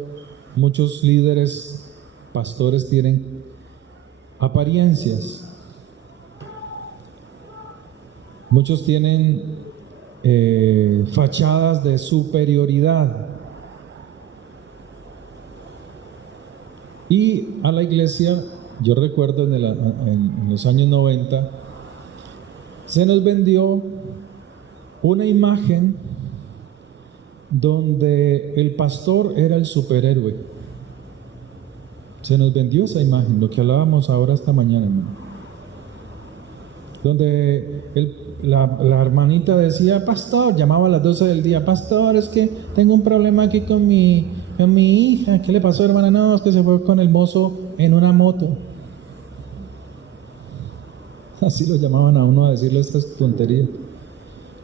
muchos líderes, pastores tienen apariencias. Muchos tienen fachadas de superioridad. Y a la iglesia, yo recuerdo en los años 90, se nos vendió una imagen donde el pastor era el superhéroe. Se nos vendió esa imagen, lo que hablábamos ahora esta mañana, hermano. Donde la hermanita decía: pastor, llamaba a las 12 del día: pastor, es que tengo un problema aquí con mi hija. ¿Qué le pasó, hermana? No, es que se fue con el mozo en una moto. Así lo llamaban a uno a decirle estas tonterías.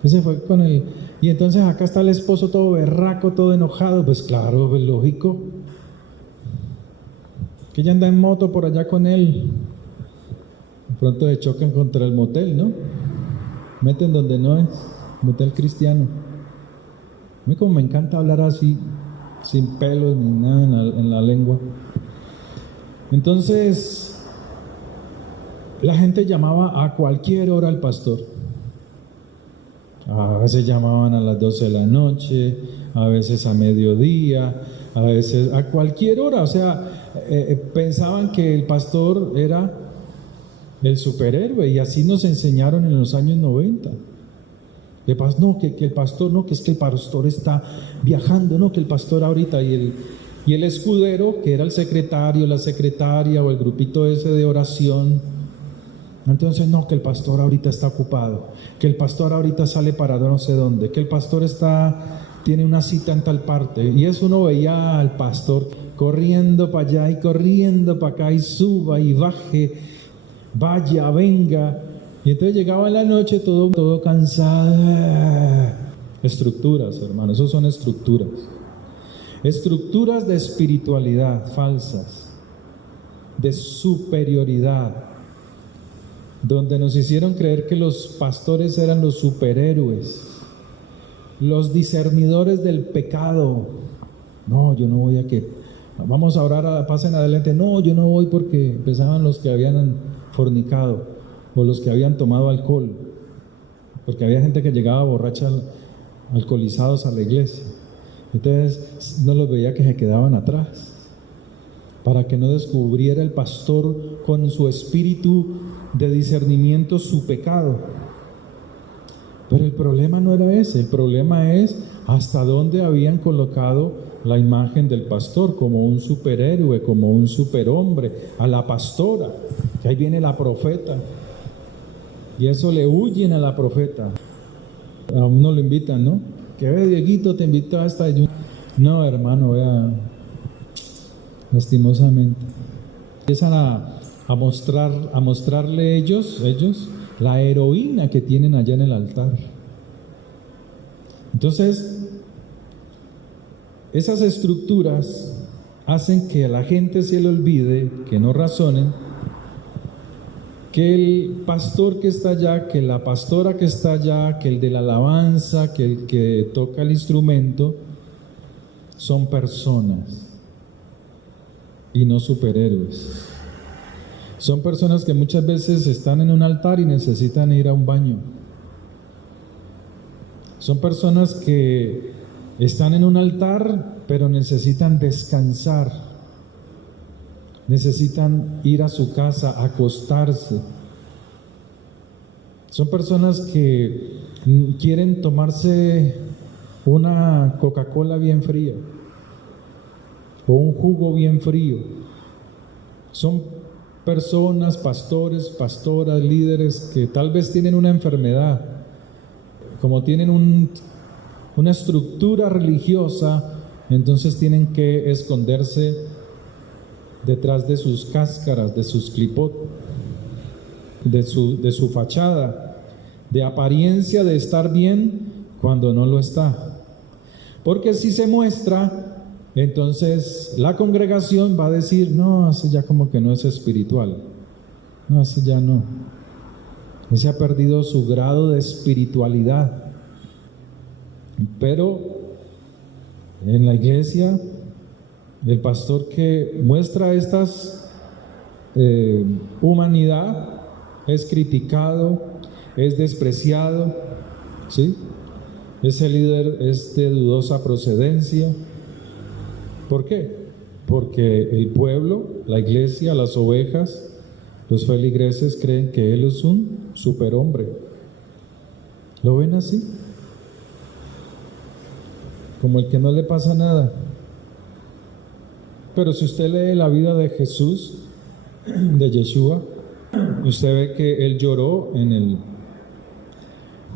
Se fue con él. Y entonces acá está el esposo todo berraco, todo enojado. Pues claro, pues lógico. Que ella anda en moto por allá con él. De pronto se chocan contra el motel, ¿no? Meten donde no es, motel cristiano. A mí como me encanta hablar así, sin pelos ni nada en la lengua. Entonces, la gente llamaba a cualquier hora al pastor. A veces llamaban a las 12 de la noche, a veces a mediodía, a veces a cualquier hora. O sea, pensaban que el pastor era el superhéroe, y así nos enseñaron en los años 90. No, que el pastor, no, que es que el pastor está viajando, no, que el pastor ahorita, y el escudero, que era el secretario, la secretaria o el grupito ese de oración. Entonces, no, que el pastor ahorita está ocupado, que el pastor ahorita sale para no sé dónde, que el pastor tiene una cita en tal parte. Y eso uno veía al pastor corriendo para allá y corriendo para acá, y suba y baje, vaya, venga. Y entonces llegaba en la noche todo cansado. Estructuras, hermano, esos son estructuras. Estructuras de espiritualidad falsas, de superioridad, donde nos hicieron creer que los pastores eran los superhéroes, los discernidores del pecado. No, yo no voy a que, vamos a orar, pasen adelante. No, yo no voy, porque empezaban los que habían fornicado o los que habían tomado alcohol, porque había gente que llegaba borracha, alcoholizados a la iglesia. Entonces no los veía que se quedaban atrás, para que no descubriera el pastor con su espíritu de discernimiento su pecado. Pero el problema no era ese, el problema es hasta dónde habían colocado la imagen del pastor, como un superhéroe, como un superhombre, a la pastora, que ahí viene la profeta, y eso le huyen a la profeta. A uno lo invitan, ¿no? Que ve, Dieguito, te invitó a esta. No, hermano, vea, lastimosamente. Empiezan a mostrarle ellos la heroína que tienen allá en el altar. Entonces, esas estructuras hacen que a la gente se le olvide, que no razonen, que el pastor que está allá, que la pastora que está allá, que el de la alabanza, que el que toca el instrumento, son personas y no superhéroes. Son personas que muchas veces están en un altar y necesitan ir a un baño. Son personas que están en un altar pero necesitan descansar, necesitan ir a su casa, acostarse. Son personas que quieren tomarse una Coca-Cola bien fría o un jugo bien frío. Son personas, pastores, pastoras, líderes que tal vez tienen una enfermedad, como tienen una estructura religiosa, entonces tienen que esconderse detrás de sus cáscaras, de sus clipot, de su fachada, de apariencia de estar bien cuando no lo está. Porque si se muestra, entonces la congregación va a decir, no, ese ya como que no es espiritual. No, ese ya no. Ese ha perdido su grado de espiritualidad. Pero en la iglesia, el pastor que muestra estas humanidad es criticado, es despreciado, ¿sí? Ese líder es de dudosa procedencia. ¿Por qué? Porque el pueblo, la iglesia, las ovejas, los feligreses creen que él es un superhombre. ¿Lo ven así? Como el que no le pasa nada. Pero si usted lee la vida de Jesús, de Yeshua, usted ve que él lloró en el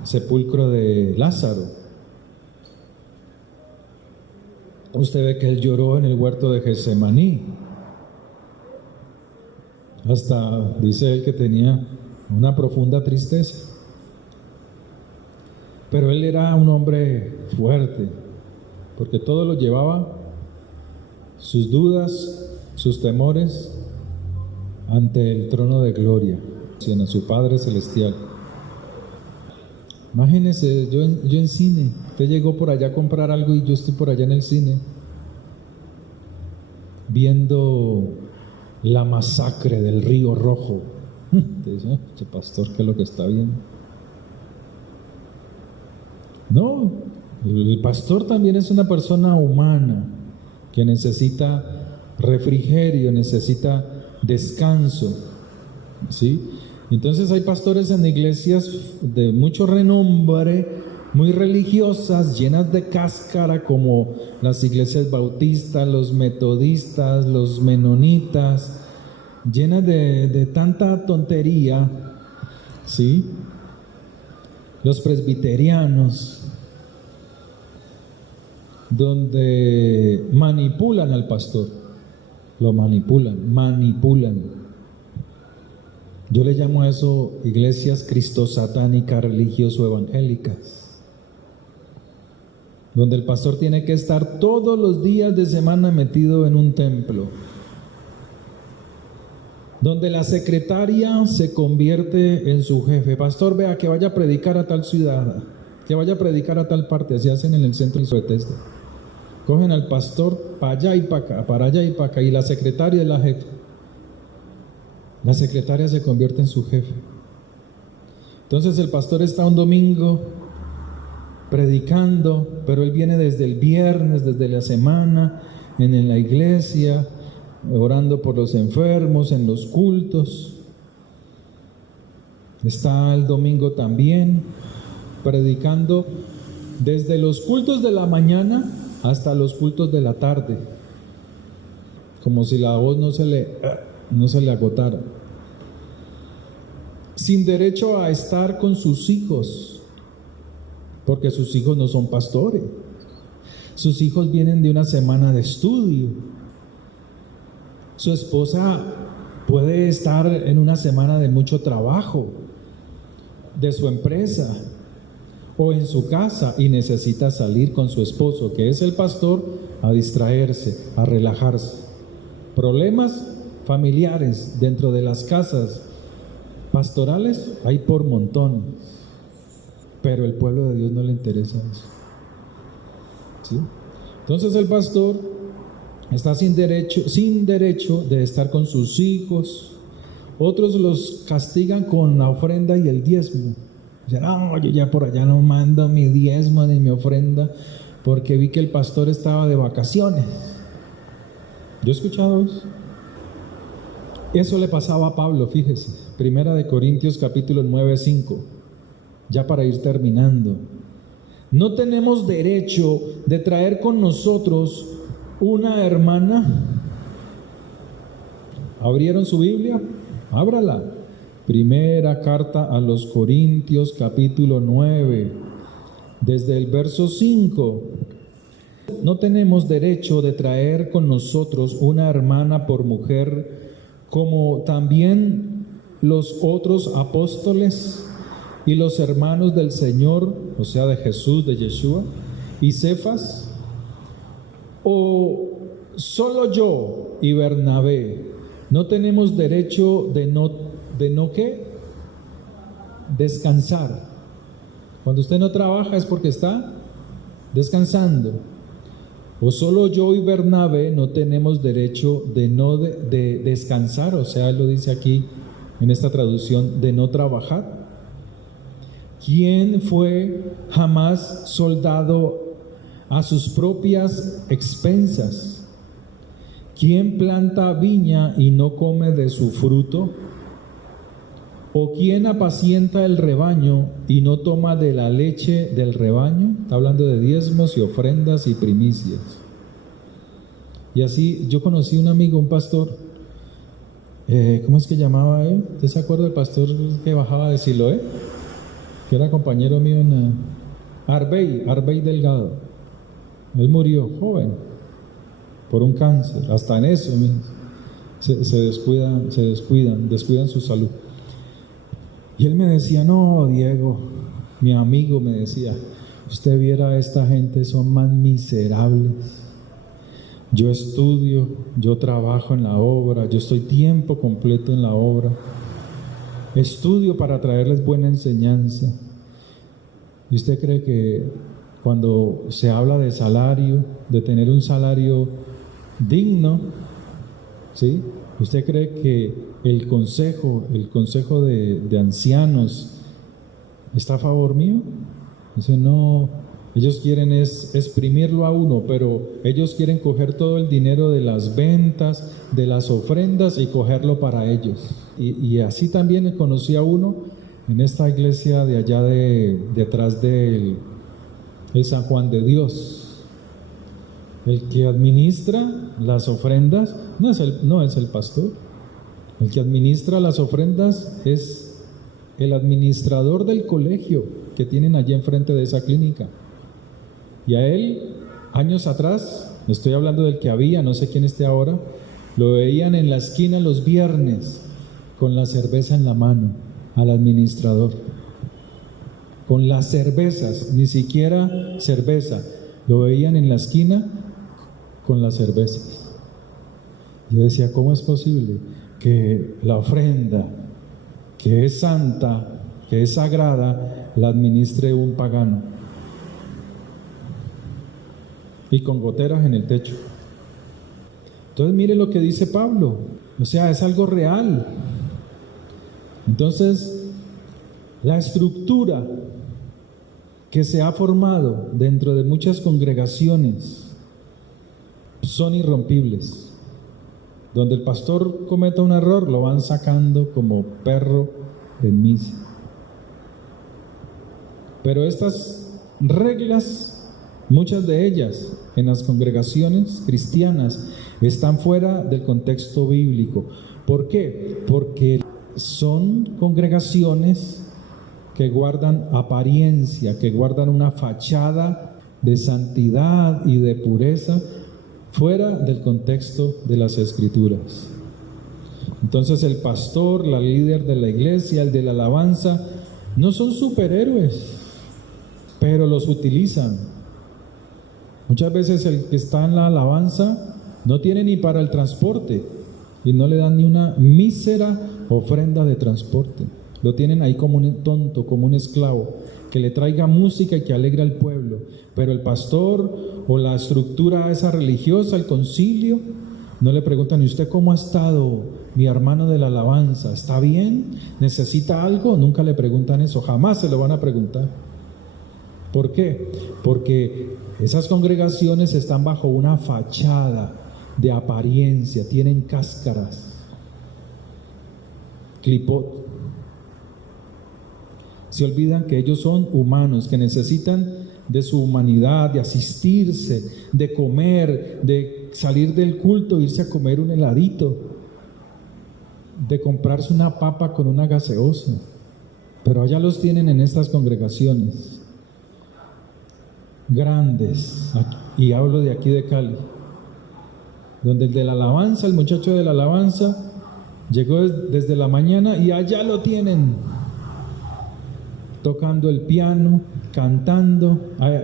sepulcro de Lázaro. Usted ve que él lloró en el huerto de Getsemaní. Hasta dice él que tenía una profunda tristeza. Pero él era un hombre fuerte, porque todo lo llevaba, sus dudas, sus temores, ante el trono de gloria, a su Padre Celestial. Imagínese, yo en cine, usted llegó por allá a comprar algo y yo estoy por allá en el cine viendo la masacre del Río Rojo. Dice, este pastor, ¿qué es lo que está viendo? No, el pastor también es una persona humana que necesita refrigerio, necesita descanso, ¿sí? Entonces hay pastores en iglesias de mucho renombre, muy religiosas, llenas de cáscara, como las iglesias bautistas, los metodistas, los menonitas, llenas de tanta tontería, ¿sí? Los presbiterianos, donde manipulan al pastor, lo manipulan. Yo le llamo a eso iglesias cristosatánicas, religioso-evangélicas, donde el pastor tiene que estar todos los días de semana metido en un templo, donde la secretaria se convierte en su jefe. Pastor, vea, que vaya a predicar a tal ciudad, que vaya a predicar a tal parte. Así hacen en el centro de Bethesda. Cogen al pastor para allá y para acá, para allá y para acá, y la secretaria es la jefe. La secretaria se convierte en su jefe. Entonces el pastor está un domingo predicando, pero él viene desde el viernes, desde la semana, en la iglesia, orando por los enfermos, en los cultos. Está el domingo también predicando desde los cultos de la mañana hasta los cultos de la tarde, como si la voz no se le agotara, sin derecho a estar con sus hijos, porque sus hijos no son pastores. Sus hijos vienen de una semana de estudio. Su esposa puede estar en una semana de mucho trabajo de su empresa o en su casa y necesita salir con su esposo, que es el pastor, a distraerse, a relajarse. Problemas familiares dentro de las casas pastorales hay por montón, pero el pueblo de Dios no le interesa eso, ¿sí? Entonces el pastor está sin derecho de estar con sus hijos. Otros los castigan con la ofrenda y el diezmo. Dicen, no, yo ya por allá no mando mi diezmo ni mi ofrenda porque vi que el pastor estaba de vacaciones. Yo he escuchado eso. Eso le pasaba a Pablo, fíjese. Primera de Corintios capítulo 9, 5. Ya para ir terminando. No tenemos derecho de traer con nosotros una hermana. ¿Abrieron su Biblia? Ábrala. Primera carta a los Corintios capítulo 9, desde el verso 5. No tenemos derecho de traer con nosotros una hermana por mujer, como también los otros apóstoles y los hermanos del Señor, o sea de Jesús, de Yeshua, y Cefas, o solo yo y Bernabé no tenemos derecho de no ¿qué? Descansar. Cuando usted no trabaja es porque está descansando. O solo yo y Bernabé no tenemos derecho de descansar, o sea, él lo dice aquí en esta traducción, de no trabajar. ¿Quién fue jamás soldado a sus propias expensas? ¿Quién planta viña y no come de su fruto? ¿O quién apacienta el rebaño y no toma de la leche del rebaño? Está hablando de diezmos y ofrendas y primicias. Y así, yo conocí un amigo, un pastor, ¿cómo es que llamaba él? ¿Usted se acuerda del pastor que bajaba de Siloé? Que era compañero mío en Arbey Delgado. Él murió joven por un cáncer. Hasta en eso se descuidan su salud. Y él me decía, no, Diego, mi amigo me decía, usted viera a esta gente, son más miserables. Yo estudio, yo trabajo en la obra, yo estoy tiempo completo en la obra. Estudio para traerles buena enseñanza. ¿Y usted cree que cuando se habla de salario, de tener un salario digno, ¿sí? ¿Usted cree que el consejo de ancianos está a favor mío? Dice, no, ellos quieren es exprimirlo a uno, pero ellos quieren coger todo el dinero de las ventas, de las ofrendas y cogerlo para ellos. Y así también conocí a uno en esta iglesia de allá detrás del San Juan de Dios. El que administra las ofrendas no es el pastor. El que administra las ofrendas es el administrador del colegio que tienen allí enfrente de esa clínica. Y a él, años atrás, estoy hablando del que había, no sé quién esté ahora, lo veían en la esquina los viernes con la cerveza en la mano al administrador. Con las cervezas, ni siquiera cerveza, lo veían en la esquina con las cervezas. Yo decía, ¿cómo es posible que la ofrenda, que es santa, que es sagrada, la administre un pagano? Y con goteras en el techo. Entonces mire lo que dice Pablo, o sea, es algo real. Entonces, la estructura que se ha formado dentro de muchas congregaciones son irrompibles. Donde el pastor cometa un error, lo van sacando como perro en misa. Pero estas reglas, muchas de ellas en las congregaciones cristianas, están fuera del contexto bíblico. ¿Por qué? Porque son congregaciones que guardan apariencia, que guardan una fachada de santidad y de pureza fuera del contexto de las Escrituras. Entonces el pastor, la líder de la iglesia, el de la alabanza, no son superhéroes, pero los utilizan. Muchas veces el que está en la alabanza no tiene ni para el transporte y no le dan ni una mísera ofrenda de transporte. Lo tienen ahí como un tonto, como un esclavo, que le traiga música y que alegre al pueblo. Pero el pastor o la estructura esa religiosa, el concilio, no le preguntan, ¿y usted cómo ha estado, mi hermano de la alabanza? ¿Está bien? ¿Necesita algo? Nunca le preguntan eso, jamás se lo van a preguntar. ¿Por qué? Porque esas congregaciones están bajo una fachada de apariencia, tienen cáscaras, clipot. Se olvidan que ellos son humanos, que necesitan de su humanidad, de asistirse, de comer, de salir del culto, irse a comer un heladito, de comprarse una papa con una gaseosa. Pero allá los tienen en estas congregaciones grandes, y hablo de aquí de Cali, donde el de la alabanza, el muchacho de la alabanza, llegó desde la mañana y allá lo tienen, tocando el piano, cantando,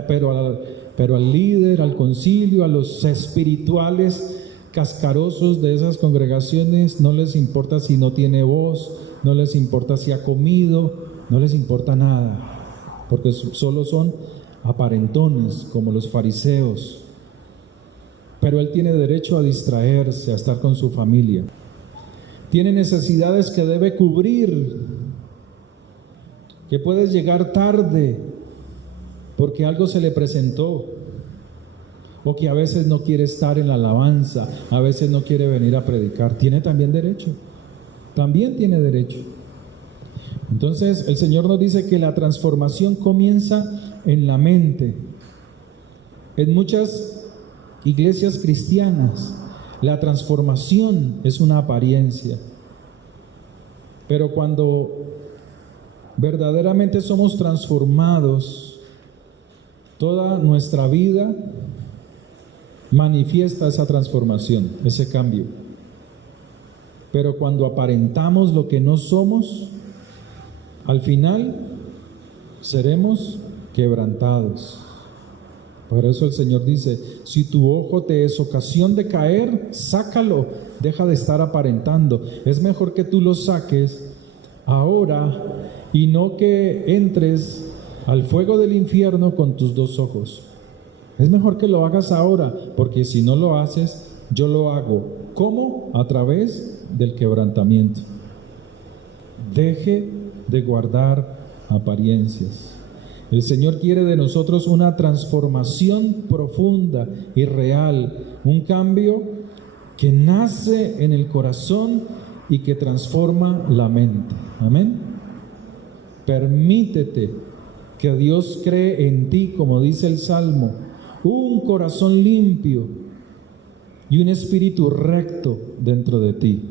pero al líder, al concilio, a los espirituales cascarosos de esas congregaciones, no les importa si no tiene voz, no les importa si ha comido, no les importa nada, porque solo son aparentones como los fariseos. Pero él tiene derecho a distraerse, a estar con su familia. Tiene necesidades que debe cubrir, que puedes llegar tarde porque algo se le presentó, o que a veces no quiere estar en la alabanza, a veces no quiere venir a predicar. Tiene también derecho, también tiene derecho. Entonces el Señor nos dice que la transformación comienza en la mente. En muchas iglesias cristianas, la transformación es una apariencia, pero cuando verdaderamente somos transformados, toda nuestra vida manifiesta esa transformación, ese cambio. Pero cuando aparentamos lo que no somos, al final seremos quebrantados. Por eso el Señor dice, si tu ojo te es ocasión de caer, sácalo, deja de estar aparentando. Es mejor que tú lo saques ahora y no que entres al fuego del infierno con tus dos ojos. Es mejor que lo hagas ahora, porque si no lo haces, yo lo hago. ¿Cómo? A través del quebrantamiento. Deje de guardar apariencias. El Señor quiere de nosotros una transformación profunda y real, un cambio que nace en el corazón y que transforma la mente. Amén. Permítete que Dios cree en ti, como dice el Salmo, un corazón limpio y un espíritu recto dentro de ti.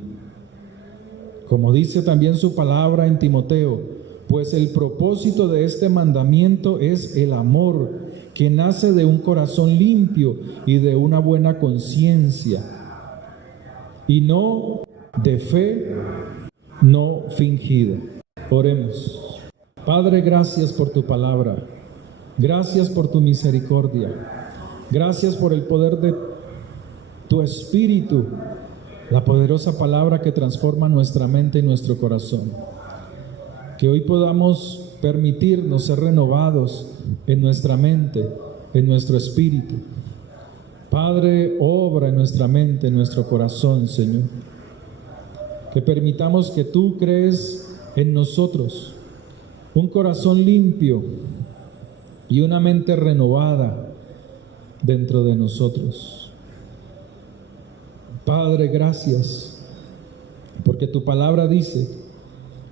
Como dice también su palabra en Timoteo, pues el propósito de este mandamiento es el amor, que nace de un corazón limpio y de una buena conciencia, y no de fe no fingida. Oremos. Padre, gracias por tu palabra. Gracias por tu misericordia. Gracias por el poder de tu Espíritu, la poderosa palabra que transforma nuestra mente y nuestro corazón. Que hoy podamos permitirnos ser renovados en nuestra mente, en nuestro espíritu. Padre, obra en nuestra mente, en nuestro corazón, Señor. Que permitamos que tú crees en nosotros un corazón limpio y una mente renovada dentro de nosotros. Padre, gracias, porque tu palabra dice: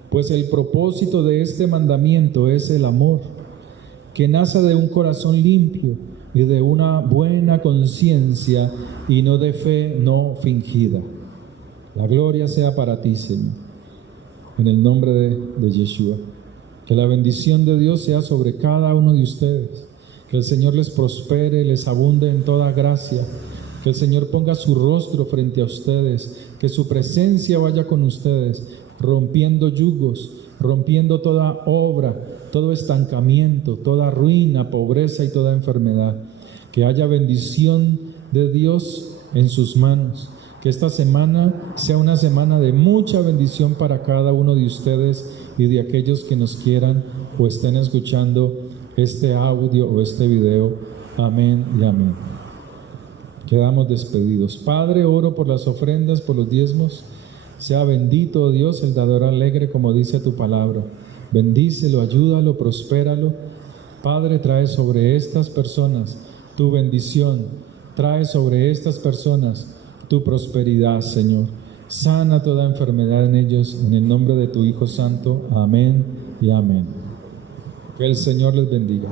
pues el propósito de este mandamiento es el amor, que nace de un corazón limpio y de una buena conciencia y no de fe no fingida. La gloria sea para ti, Señor, en el nombre de Yeshua. Que la bendición de Dios sea sobre cada uno de ustedes. Que el Señor les prospere, les abunde en toda gracia. Que el Señor ponga su rostro frente a ustedes. Que su presencia vaya con ustedes, rompiendo yugos, rompiendo toda obra, todo estancamiento, toda ruina, pobreza y toda enfermedad. Que haya bendición de Dios en sus manos. Que esta semana sea una semana de mucha bendición para cada uno de ustedes y de aquellos que nos quieran o estén escuchando este audio o este video. Amén y amén. Quedamos despedidos. Padre, oro por las ofrendas, por los diezmos. Sea bendito, oh Dios, el dador alegre, como dice tu palabra. Bendícelo, ayúdalo, prospéralo. Padre, trae sobre estas personas tu bendición. Trae sobre estas personas tu prosperidad, Señor. Sana toda enfermedad en ellos, en el nombre de tu Hijo Santo. Amén y amén. Que el Señor les bendiga.